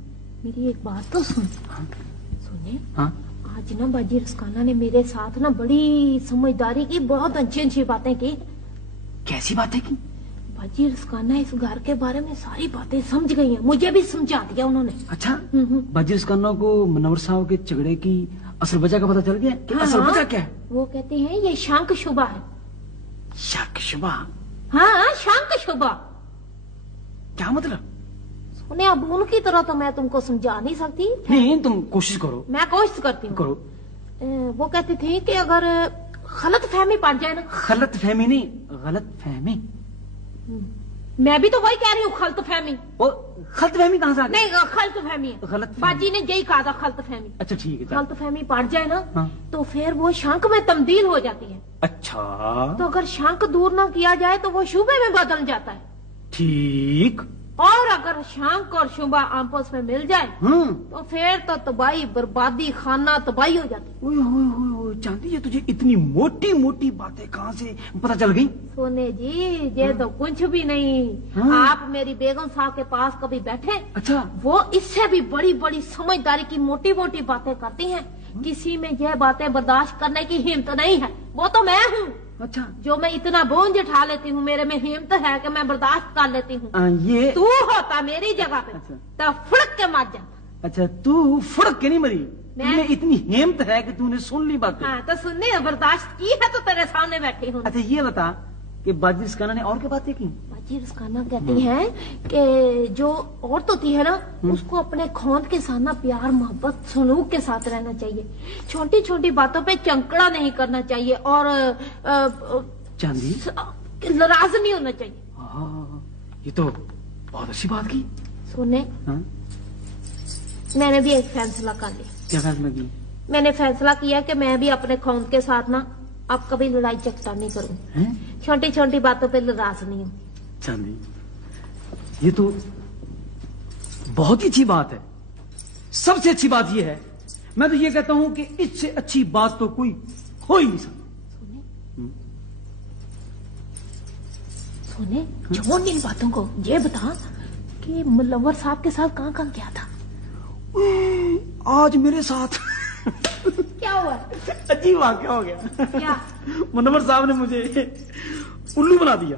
मेरी एक बात तो सुन। सोने हाँ? आज ना बाजी रस्काना ने मेरे साथ ना बड़ी समझदारी की, बहुत अच्छी अच्छी बातें की। कैसी बातें की? बाजी रस्काना इस घर के बारे में सारी बातें समझ गई हैं, मुझे भी समझा दिया उन्होंने। अच्छा, बाजी रस्काना को मुनव्वर साहब के झगड़े की असल वजह का पता चल गया कि हाँ, असल हाँ। वजह क्या है? वो कहते हैं ये शंख शुबा है। शक शुबा? हाँ, शंख शुबा। क्या मतलब? सोने अब उनकी तरह तो मैं तुमको समझा नहीं सकती। नहीं, तुम कोशिश करो। मैं कोशिश करती हूँ। करो। वो कहते थे कि अगर गलत फहमी पड़ जाए ना। गलत फहमी नहीं, गलत फहमी। मैं भी तो वही कह रही हूँ, गलत फहमी। गलत फहमी कहाँ से आ गई? नहीं, गलत फहमी है। गलत बाजी ने यही कहा था, गलत फहमी। अच्छा ठीक है। गलत फहमी पड़ जाए ना, हाँ। तो फिर वो शंख में तब्दील हो जाती है। अच्छा, तो अगर शंख दूर ना किया जाए तो वो शुबे में बदल जाता है। ठीक। और अगर शंख और शुबा आपस में मिल जाए तो फिर तो तबाही, बर्बादी, खाना तबाही हो जाती है। ओए होए होए होए, चांदी ये तुझे इतनी मोटी मोटी बातें कहाँ से पता चल गई? सोने जी ये तो कुछ भी नहीं। आप मेरी बेगम साहब के पास कभी बैठे? अच्छा। वो इससे भी बड़ी बड़ी समझदारी की मोटी मोटी बातें करती हैं। किसी में यह बातें बर्दाश्त करने की हिम्मत नहीं है, वो तो मैं हूँ। अच्छा। जो मैं इतना बोझ उठा लेती हूँ, मेरे में हिम्मत है कि मैं बर्दाश्त कर लेती हूँ। ये तू होता मेरी जगह पे तो फुड़क के मर जाता। अच्छा, तू फुड़क के नहीं मरी? मैं- तुमने इतनी हिम्मत है कि तूने सुन ली बातें। हाँ, तो सुनने बर्दाश्त की है तो तेरे सामने बैठी हूँ। अच्छा ये बता कि बाजी रस्काना ने और क्या बातें की? बाजी रस्काना कहती हैं कि जो औरत होती है ना, उसको अपने खौंद के साथ ना प्यार मोहब्बत सलूक के साथ रहना चाहिए। छोटी छोटी बातों पे चंकड़ा नहीं करना चाहिए और चांदी नाराज नहीं होना चाहिए। हाँ, ये तो बहुत अच्छी बात की। सुने, हाँ? मैंने भी एक फैसला कर लिया। क्या फैसला की? मैंने फैसला किया कि मैं भी अपने खौंद के साथ ना अब कभी लड़ाई झगड़ा नहीं करूँ। छोटी छोटी बातों पे नाराज नहीं हूँ। चांदी ये तो बहुत ही अच्छी बात है। सबसे अच्छी बात ये है, मैं तो ये कहता हूं कि इससे अच्छी बात तो कोई हो ही नहीं सकती। सोने, छोड़ इन बातों को, ये बता कि मुनव्वर साहब के साथ कहाँ कहाँ गया था? आज मेरे साथ क्या हुआ? अजीब वाकया हो गया। क्या? मुनव्वर साहब ने मुझे उल्लू बना दिया।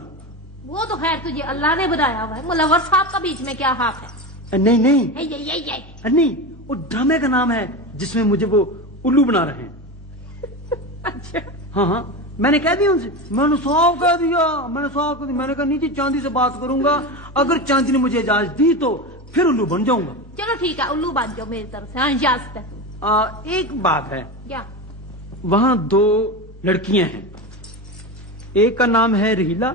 वो तो खैर तुझे अल्लाह ने बनाया हुआ है, मुनव्वर साहब का बीच में क्या हाथ है? नहीं नहीं ये। नहीं, वो ड्रामे का नाम है जिसमें मुझे वो उल्लू बना रहे हैं। अच्छा। हाँ हाँ, मैंने कह दिया उनसे, मैंने साफ कह दिया, मैंने कहा नीचे चांदी से बात करूंगा, अगर चांदी ने मुझे इजाजत दी तो फिर उल्लू बन जाऊंगा। चलो ठीक है, उल्लू बन जाओ मेरी तरफ से। हाँ, इजाजत है। एक बात है, क्या? वहां दो लड़कियां हैं, एक का नाम है रहीला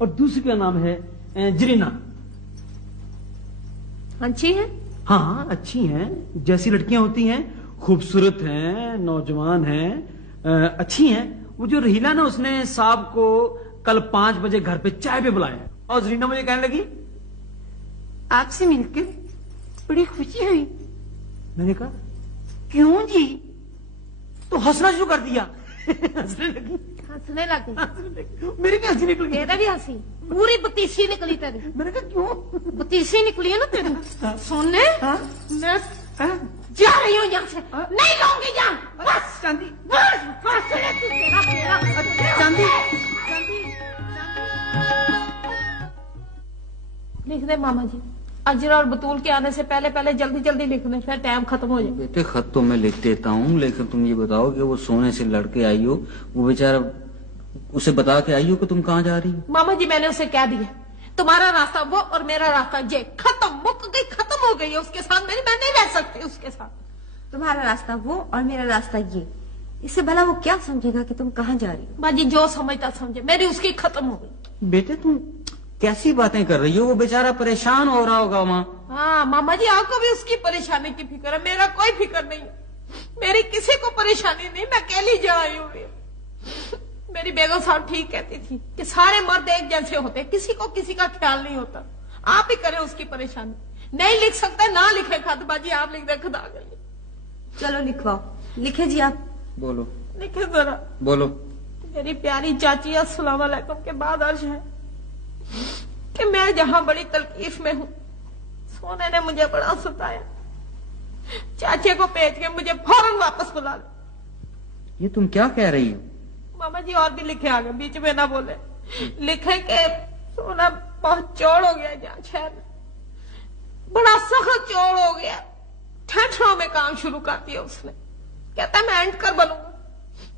और दूसरी का नाम है जरीना। अच्छी है? हाँ अच्छी हैं, जैसी लड़कियां होती हैं, खूबसूरत हैं, नौजवान हैं, अच्छी हैं। वो जो रहीला ना, उसने साहब को कल 5 बजे घर पे चाय पे बुलाया और जरीना मुझे कहने लगी आपसे मिलकर बड़ी खुशी हुई। मैंने कहा क्यों जी? तो हंसना शुरू कर दिया। हंसने लगी। हंसने लगी? मेरी भी हंसी निकली। तेरा भी हंसी पूरी बतीसी निकली तेरी। मैंने कहा क्यों? बतीसी निकली है ना तेरी। सुनने, मैं जा रही हूँ यहाँ से, नहीं लूंगी यहाँ। बस चांदी, बस फैसले तू तेरा। चांदी लिख दे मामा जी, अजरा और बतूल के आने से पहले पहले जल्दी जल्दी लिख दे, फिर टाइम खत्म हो जाए। बेटे खत तो मैं लिख देता हूँ, लेकिन तुम ये बताओ कि वो सोने से लड़के आई हो, वो बेचारा उसे बता के आई हो कि तुम कहाँ जा रही हो? मामा जी मैंने उसे कह दिया, तुम्हारा रास्ता वो और मेरा रास्ता ये, खत्म, मुक गई, खत्म हो गई है उसके साथ मेरी, मैं नहीं रह सकती उसके साथ। तुम्हारा रास्ता वो और मेरा रास्ता ये, इससे भला वो क्या समझेगा कि तुम कहाँ जा रही हो? बाजी जो समझता समझे, मेरी उसकी खत्म हो गई। बेटे तुम कैसी बातें कर रही हो? वो बेचारा परेशान हो रहा होगा वहाँ। हाँ मामा जी, आपको भी उसकी परेशानी की फिक्र है, मेरा कोई फिक्र नहीं है। मेरी किसी को परेशानी नहीं, मैं अकेली जा आई हूँ। मेरी बेगम साहब ठीक कहती थी कि सारे मर्द एक जैसे होते, किसी को किसी का ख्याल नहीं होता। आप ही करें उसकी परेशानी। नहीं लिख सकते ना लिखे खत, बाजी आप लिख दे खुदा के लिए। चलो लिखवाओ। लिखे जी आप। बोलो। लिखे जरा। बोलो। मेरी प्यारी चाची अस्सलाम वालेकुम के बाद अर्ज है। कि मैं जहां बड़ी तकलीफ में हूं, सोने ने मुझे बड़ा सताया। चाचे को भेज के मुझे फौरन वापस बुला ले। ये तुम क्या कह रही हो? मामा जी और भी लिखे आगे, बीच में ना बोले। लिखे के सोना बहुत चौड़ हो गया जहाँ शहर में, बड़ा सख्त चौड़ हो गया। ठेठरों में काम शुरू कर दिया उसने। कहता मैं एंकर बनूंगा,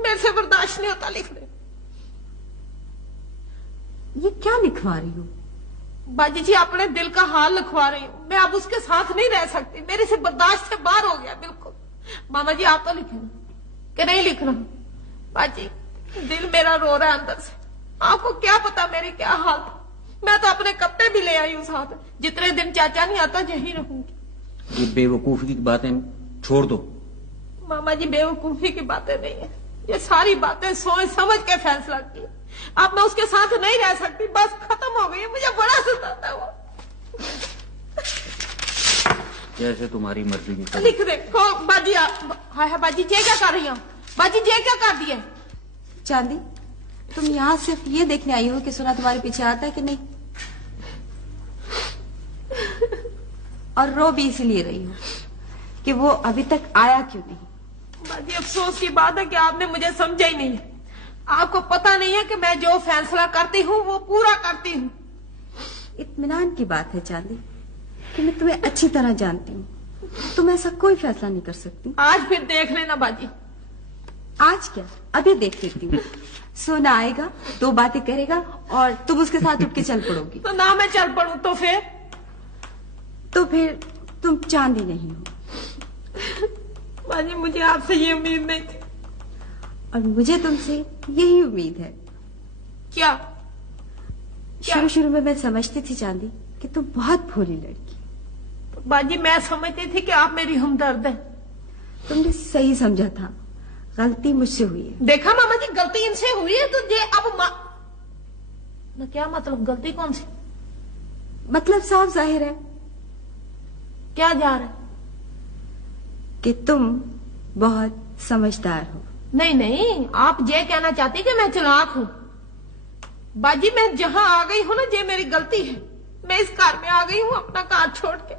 मेरे से बर्दाश्त नहीं होता लिख दे। ये क्या लिखवा रही हो? बाजी जी अपने दिल का हाल लिखवा रही हूँ। मैं अब उसके साथ नहीं रह सकती, मेरे से बर्दाश्त से बाहर हो गया बिल्कुल। मामा जी आप तो लिखे ना कि नहीं लिख रहा? बाजी दिल मेरा रो रहा है अंदर से। आपको क्या पता मेरी क्या हाल था। मैं तो अपने कपड़े भी ले आई हूँ साथ। जितने दिन चाचा नहीं आता यहीं रहूंगी। ये बेवकूफी की बातें छोड़ दो। मामा जी बेवकूफी की बातें नहीं है, ये सारी बातें सोच समझ के फैसला की। अब मैं उसके साथ नहीं रह सकती, बस खत्म हो गई। मुझे बड़ा सताता है वो। जैसे तुम्हारी मर्जी की। लिख दे बाजी। हाय बाजी ये क्या कर रही हो? बाजी ये क्या कर दिया? चांदी तुम यहाँ सिर्फ ये देखने आई हो कि सोना तुम्हारे पीछे आता है कि नहीं, और रो भी इसीलिए रही हो कि वो अभी तक आया क्यों नहीं। बाजी अफसोस की बात है कि आपने मुझे समझा ही नहीं है। आपको पता नहीं है कि मैं जो फैसला करती हूँ वो पूरा करती हूँ। इत्मीनान की बात है चांदी कि मैं तुम्हें अच्छी तरह जानती हूँ, तुम ऐसा कोई फैसला नहीं कर सकती। आज फिर देख लेना बाजी। आज क्या, अभी देख लेती हूँ। सोना आएगा, दो बातें करेगा और तुम उसके साथ उठ के चल पड़ोगी। तो ना मैं चल पड़ू तो फिर तुम चांदी नहीं हो। बाजी मुझे आपसे ये उम्मीद नहीं थी। और मुझे तुमसे यही उम्मीद है। क्या? शुरू शुरू में मैं समझती थी चांदी कि तुम बहुत भोली लड़की। तो बाजी मैं समझती थी कि आप मेरी हमदर्द है। तुमने सही समझा था, गलती मुझसे हुई है। देखा मामा जी गलती इनसे हुई है तो ये अब ना क्या मतलब? गलती कौन सी? मतलब साफ जाहिर है। क्या जा रहा है? कि तुम बहुत समझदार हो। नहीं नहीं, आप ये कहना चाहती कि मैं चालाक हूँ। बाजी मैं जहाँ आ गई हूँ ना, ये मेरी गलती है। मैं इस घर में आ गई हूँ अपना कार छोड़ के।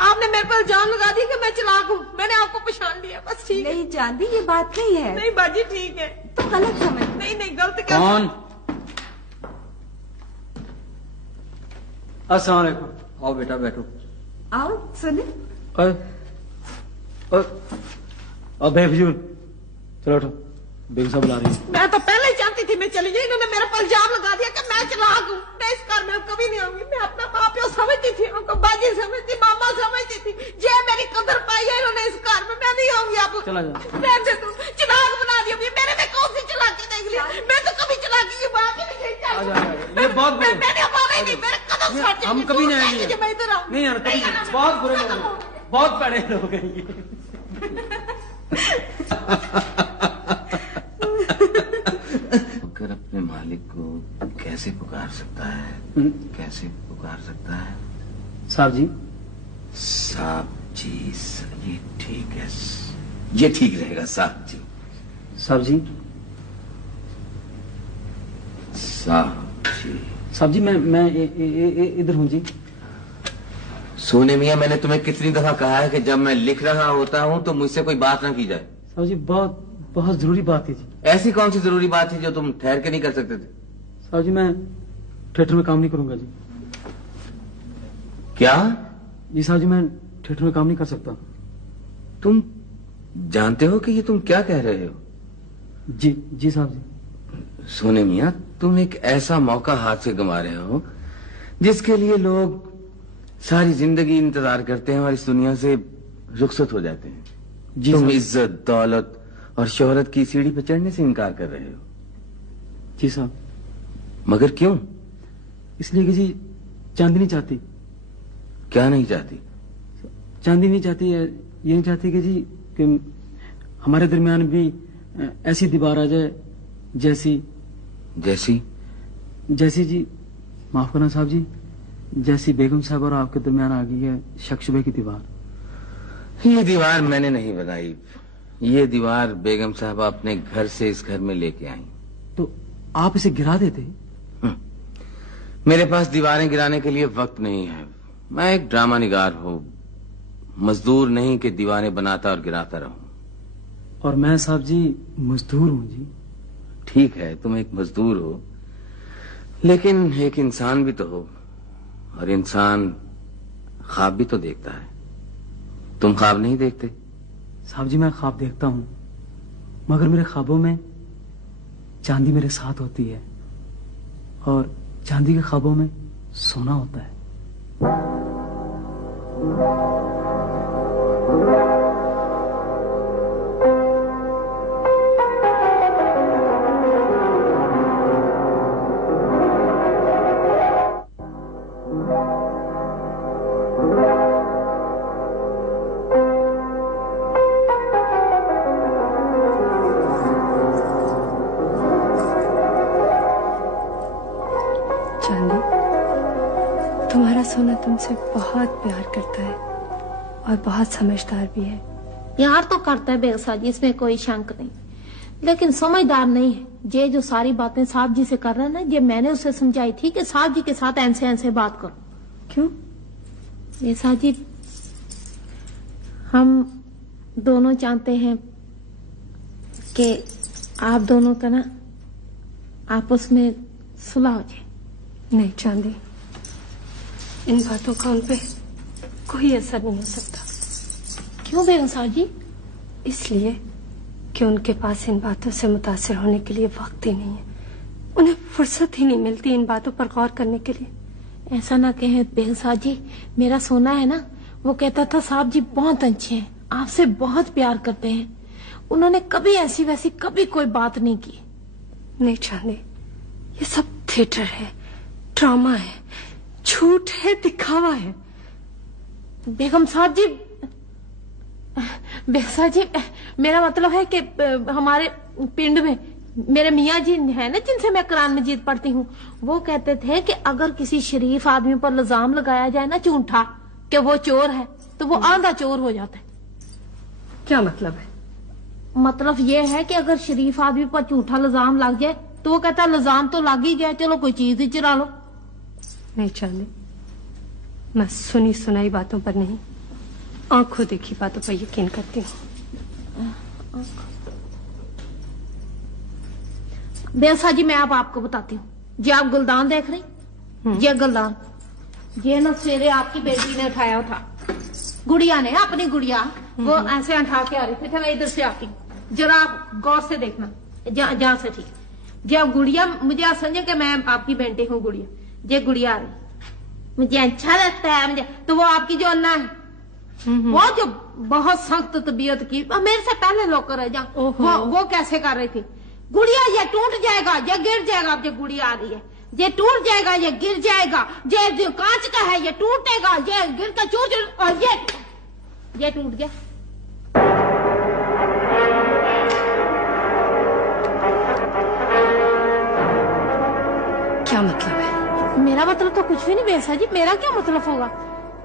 आपने मेरे पर इल्जाम लगा दी कि मैं चालाक हूँ। मैंने आपको पहचान लिया, बस ठीक है। नहीं चांदी ये बात नहीं है। नहीं बाजी ठीक है। तो गलत समझ। नहीं नहीं गलत क्या? कौन? अस्सलाम वालेकुम। आओ बेटा बैठो। आओ सुने। बेफजूल चलो उठो, बेगम साहब बुला रही है। मैं तो पहले ही जानती थी मैं चली जाए। इन्होंने मेरे पर इल्जाम लगा दिया कि मैं चालाक हूँ। मैं इस घर में कभी नहीं आऊंगी। मैं अपना माँ प्यो समझती थी, उनको बाजी समझती, मामा समझती थी। जे मेरी कदर पाई है इन्होंने इस घर में। मैं नहीं आऊंगी। आप चला जाओ। रहने दो, चिराग बना दिया मेरे में कौन सी चलाकी देख ली? मैं तो कभी चलाकी की बात ही नहीं ये बहुत बुरे। मैंने हमारे नहीं, मेरे कदम साथ हम कभी नहीं आएंगे। मैं इधर आऊंगी नहीं यार कभी नहीं। बहुत बुरे लोग, बहुत बड़े लोग हैं ये। अगर अपने मालिक को कैसे पुकार सकता है? कैसे पुकार सकता है? साहब जी। साहब जी, ये ठीक है, ये ठीक रहेगा साहब जी। साहब जी। साहब जी। साहब जी मैं इधर हूँ जी। सोने मियां, मैंने तुम्हें कितनी दफा कहा है कि जब मैं लिख रहा होता हूँ तो मुझसे कोई बात ना की जाए। साहब जी बहुत जरूरी बात थी जी। ऐसी कौन सी जरूरी बात थी जो तुम ठहर के नहीं कर सकते थे? साहब जी मैं थिएटर में काम नहीं करूंगा जी। क्या? जी साहब जी मैं थिएटर में काम नहीं कर सकता। तुम जानते हो कि ये तुम क्या कह रहे हो? जी साहब जी। सोने मियां, तुम एक ऐसा मौका हाथ से गंवा रहे हो जिसके लिए लोग सारी जिंदगी इंतजार करते हैं और इस दुनिया से रुखसत हो जाते हैं। तुम इज्जत, दौलत और शोहरत की सीढ़ी पर चढ़ने से इनकार कर रहे हो। जी साहब। मगर क्यों? इसलिए कि जी चांदी नहीं चाहती। क्या नहीं चाहती? चांदी नहीं चाहती, ये नहीं चाहती कि जी कि हमारे दरमियान भी ऐसी दीवार आ जाए जैसी जी, माफ करना साहब जी, जैसी बेगम साहब और आपके दरमियान आ गई है शक शुबे की दीवार। ये दीवार मैंने नहीं बनाई, ये दीवार बेगम साहब अपने घर से इस घर में लेके आई। तो आप इसे गिरा देते? मेरे पास दीवारें गिराने के लिए वक्त नहीं है। मैं एक ड्रामा निगार हूं, मजदूर नहीं कि दीवारें बनाता और गिराता रहूं। और मैं साहब जी मजदूर हूं जी। ठीक है, तुम एक मजदूर हो, लेकिन एक इंसान भी तो हो, और इंसान ख्वाब भी तो देखता है। तुम ख्वाब नहीं देखते? साहब जी मैं ख्वाब देखता हूं, मगर मेरे ख्वाबों में चांदी मेरे साथ होती है, और चांदी के ख्वाबों में सोना होता है। तुम्हारा सोना तुमसे बहुत प्यार करता है और बहुत समझदार भी है। प्यार तो करता है बेगसा जी, इसमें कोई शंक नहीं, लेकिन समझदार नहीं है। ये जो सारी बातें साहब जी से कर रहा है ना, ये मैंने उसे समझाई थी कि साहब जी के साथ ऐसे ऐसे बात करो। क्यों? ये साहब जी, हम दोनों चाहते हैं कि आप दोनों का ना आपस में सुलह हो जाए। नहीं चांदी, इन बातों का उन पे कोई असर नहीं हो सकता। क्यों बेगम साहब जी? इसलिए कि उनके पास इन बातों से मुतासिर होने के लिए वक्त ही नहीं है। उन्हें फुर्सत ही नहीं मिलती इन बातों पर गौर करने के लिए। ऐसा ना कहें बेगम साहब जी, मेरा सोना है ना, वो कहता था साहब जी बहुत अच्छे हैं, आपसे बहुत प्यार करते हैं। उन्होंने कभी ऐसी वैसी कभी कोई बात नहीं की। नहीं चांदी, ये सब थिएटर है, ड्रामा है, झूठ है, दिखावा है। बेगम साहब जी, बेगम जी, मेरा मतलब है कि हमारे पिंड में मेरे मियाँ जी है ना, जिनसे मैं कुरान मजीद पढ़ती हूँ, वो कहते थे कि अगर किसी शरीफ आदमी पर इल्जाम लगाया जाए ना झूठा कि वो चोर है, तो वो आंधा चोर हो जाता है। क्या मतलब है? मतलब ये है कि अगर शरीफ आदमी पर झूठा इल्जाम लग जाए तो वो कहता है इल्जाम तो लग ही गया, चलो कोई चीज ही चुरा लो। नहीं चांदी, मैं सुनी सुनाई बातों पर नहीं, आंखों देखी बातों पर यकीन करती हूँ। बेसा जी, मैं अब आपको बताती हूँ। जी आप गुलदान देख रही, ये गुलदान, ये ना सवेरे आपकी बेटी ने उठाया था, गुड़िया ने, अपनी गुड़िया, वो ऐसे उठा के आ रही थी, मैं इधर से आती हूँ, जरा आप गौर से देखना, जहाँ से ठीक। जब गुड़िया, मुझे आप समझे कि मैं आपकी बेटी हूँ गुड़िया, ये गुड़िया आ रही, मुझे अच्छा लगता है मुझे, तो वो आपकी जो अन्ना है, वो जो बहुत सख्त तबीयत की, मेरे से पहले लोकर है जहाँ, वो कैसे कर रही थी, गुड़िया ये टूट जाएगा, ये गिर जाएगा। अब ये गुड़िया आ रही है, ये टूट जाएगा, ये गिर जाएगा, ये जो कांच का है ये टूटेगा, ये गिर का चूर, और ये टूट गया। क्या मतलब है? मेरा मतलब तो कुछ भी नहीं बेसा जी, मेरा क्या मतलब होगा?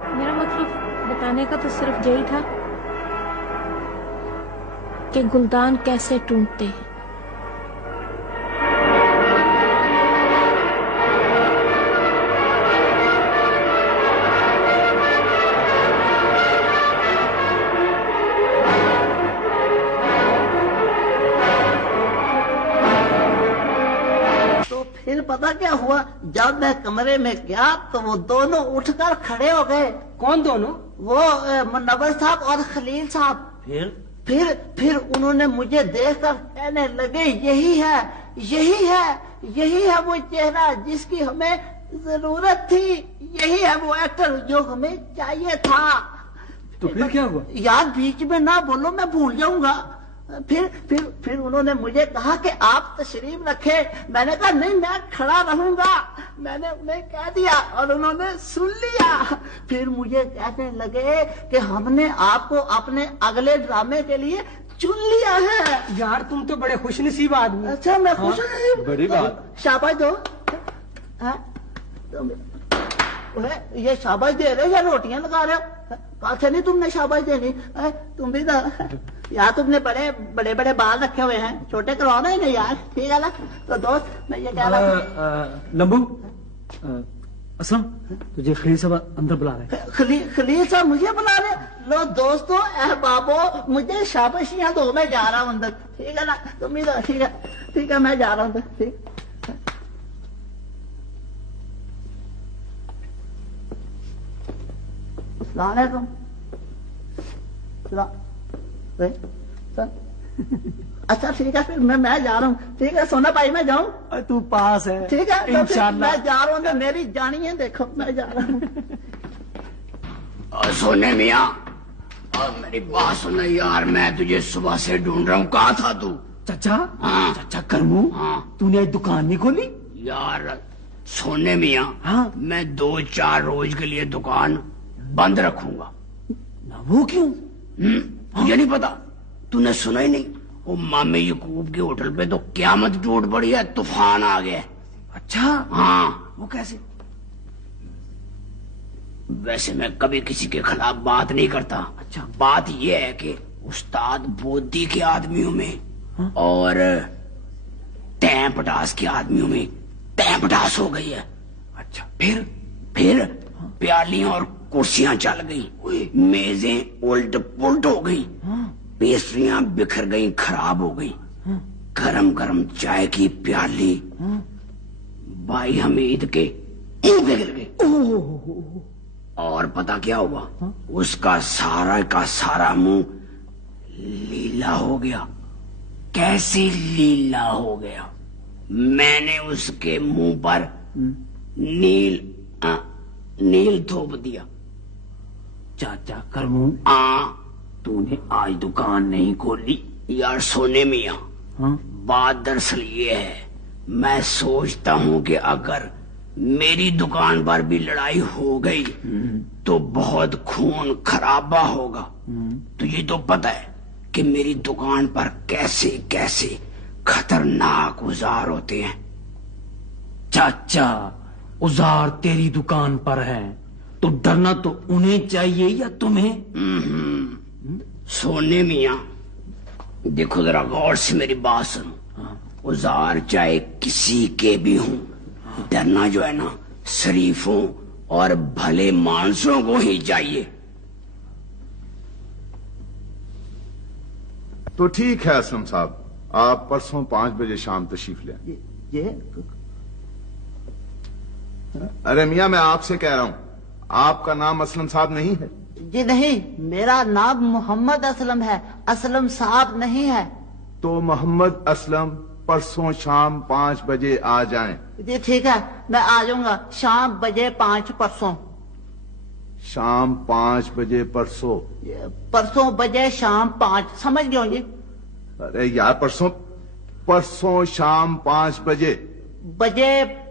मेरा मतलब बताने का तो सिर्फ यही था कि गुलदान कैसे टूटते हैं। फिर पता क्या हुआ, जब मैं कमरे में गया तो वो दोनों उठकर खड़े हो गए। कौन दोनों? वो मुनव्वर साहब और खलील साहब। फिर उन्होंने मुझे देखकर कहने लगे, यही है वो चेहरा जिसकी हमें जरूरत थी, यही है वो एक्टर जो हमें चाहिए था। तो फिर क्या हुआ? यार बीच में ना बोलो, मैं भूल जाऊंगा। फिर उन्होंने मुझे कहा कि आप तशरीफ रखे। मैंने कहा नहीं, मैं खड़ा रहूंगा। मैंने उन्हें कह दिया और उन्होंने सुन लिया। फिर मुझे कहने लगे कि हमने आपको अपने अगले ड्रामे के लिए चुन लिया है। यार तुम तो बड़े खुशनसीब आदमी। अच्छा, मैं खुशनसीब? बड़ी बात। शाबाश दो। ये शाबाश दे रहे हो या रोटियां लगा रहे हो? कल से नहीं तुमने शाबाश देनी। तुम भी यार, तुमने बड़े बड़े बाल रखे हुए हैं, छोटे करवाना ही नहीं यार, ठीक है ना? तो दोस्त, मैं ये कह रहा हूँ, लंबू असलम, तुझे खलील साहब अंदर बुला रहे हैं। खलील साहब मुझे बुला रहे? लो दोस्तों, अहबाबो, मुझे शाबाशियां दो, मैं जा रहा हूँ अंदर, ठीक है ना? तुम इधर, ठीक है, मैं जा रहा हूँ अंदर, ठीक। अस्सलाम वालेकुम। अच्छा ठीक है, फिर मैं जा रहा हूँ, ठीक है सोना भाई, मैं जाऊँ? तू पास है, ठीक है, तो इंशाल्लाह। मैं जा रहा हूँ, मेरी जानी है, देखो मैं जा रहा हूँ। सोने मियाँ, मेरी बात सुन यार, मैं तुझे सुबह से ढूंढ रहा हूँ, कहाँ था तू? चाचा, हाँ चाचा करमू, हाँ तूने आज दुकान नहीं खोली? यार सोने मियाँ, हाँ मैं 2-4 रोज के लिए दुकान बंद रखूंगा। ना वो क्यों? मुझे नहीं पता, तूने सुना ही नहीं? वो मामे यकूब के होटल पे तो क़यामत टूट पड़ी है, तूफान आ गया। अच्छा, हाँ। वो कैसे? वैसे मैं कभी किसी के खिलाफ बात नहीं करता। अच्छा, बात यह है कि उस्ताद बोदी के आदमियों में और तैं पटास के आदमियों में तैं पटास हो गई है। अच्छा, फिर प्यालियां और कुर्सियां चल गई, मेजें उल्ट पुल्ट हो गई, पेस्ट्रियां बिखर गई, खराब हो गई, गरम गरम चाय की प्याली भाई हमीद के पिघल गई। और पता क्या हुआ? उसका सारा का सारा मुंह लीला हो गया। कैसे लीला हो गया? मैंने उसके मुंह पर नील थोप दिया। चाचा करमू, तूने आज दुकान नहीं खोली? यार सोने मियाँ, बात दरअसल ये है, मैं सोचता हूँ कि अगर मेरी दुकान पर भी लड़ाई हो गई तो बहुत खून खराबा होगा। तुझे तो पता है कि मेरी दुकान पर कैसे कैसे खतरनाक औजार होते हैं। चाचा, औजार तेरी दुकान पर है तो डरना तो उन्हें चाहिए या तुम्हें? सोने मियाँ देखो, जरा गौर से मेरी बात सुनो। औजार चाहे किसी के भी हों, डरना जो है ना शरीफों और भले मानसों को ही चाहिए। तो ठीक है असलम साहब, आप परसों 5 बजे शाम तशरीफ लें। ये अरे मियाँ, मैं आपसे कह रहा हूं, आपका नाम असलम साहब नहीं है? जी नहीं, मेरा नाम मोहम्मद असलम है, असलम साहब नहीं है। तो मोहम्मद असलम परसों शाम 5 बजे आ जाएं। जी ठीक है, मैं आ जाऊंगा शाम बजे 5 परसों। शाम 5 बजे परसों? परसों बजे शाम 5, समझ गए होंगे? अरे यार, परसों शाम 5 बजे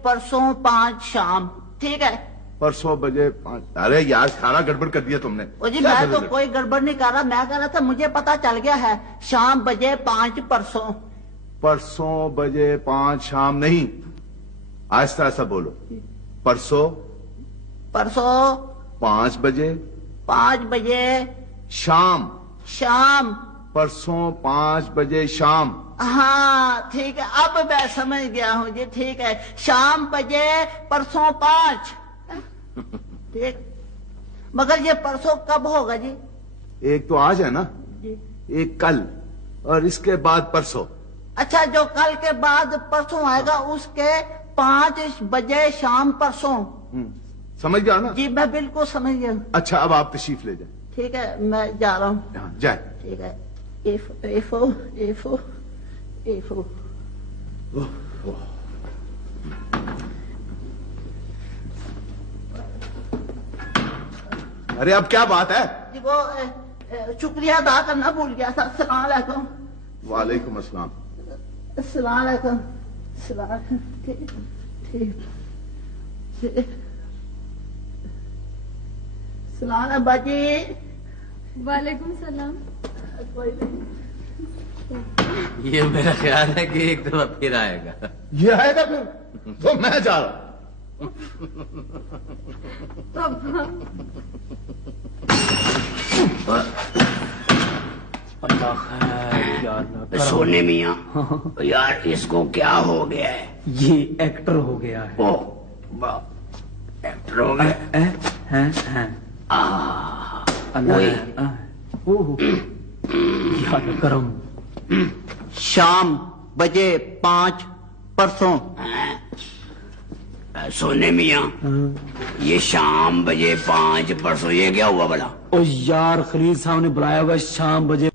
परसों 5 शाम, ठीक है? परसों बजे 5। अरे यार, सारा गड़बड़ कर दिया तुमने। ओ जी, मैं तो कोई गड़बड़ नहीं कर रहा, मैं कह रहा था मुझे पता चल गया है, शाम बजे 5 परसों। परसों बजे 5 शाम नहीं, आहिस्ता आहिस्ता बोलो। परसों 5 बजे शाम। परसों 5 बजे शाम। हाँ ठीक है, अब मैं समझ गया हूँ जी, ठीक है, शाम बजे परसों 5, ठीक। मगर ये परसों कब होगा जी? एक तो आज है ना जी, एक कल, और इसके बाद परसों। अच्छा, जो कल के बाद परसों आएगा उसके 5 बजे शाम परसों। समझ गया ना? जी मैं बिल्कुल समझ गया। अच्छा, अब आप तशरीफ ले जाए। ठीक है, मैं जा रहा हूँ। जाए। ठीक है। A4 अरे अब क्या बात है? जी वो शुक्रिया अदा करना भूल गया था। अस्सलाम वालेकुम। वालेकुम अस्सलाम। अस्सलाम वालेकुम। ठीक सलाम बाजी। वालेकुम सलाम। ये मेरा ख्याल है कि एक दफा फिर आएगा। ये आएगा फिर? तो मैं जा रहा हूं। सोने मियाँ, यार इसको क्या हो गया है? ये एक्टर हो गया है। ओ, एक्टर हो गए। करम। शाम बजे 5 परसों। सोने मियाँ, ये शाम बजे 5 परसों, ये क्या हुआ भला? ओ यार, खलील साहब ने बुलाया हुआ शाम बजे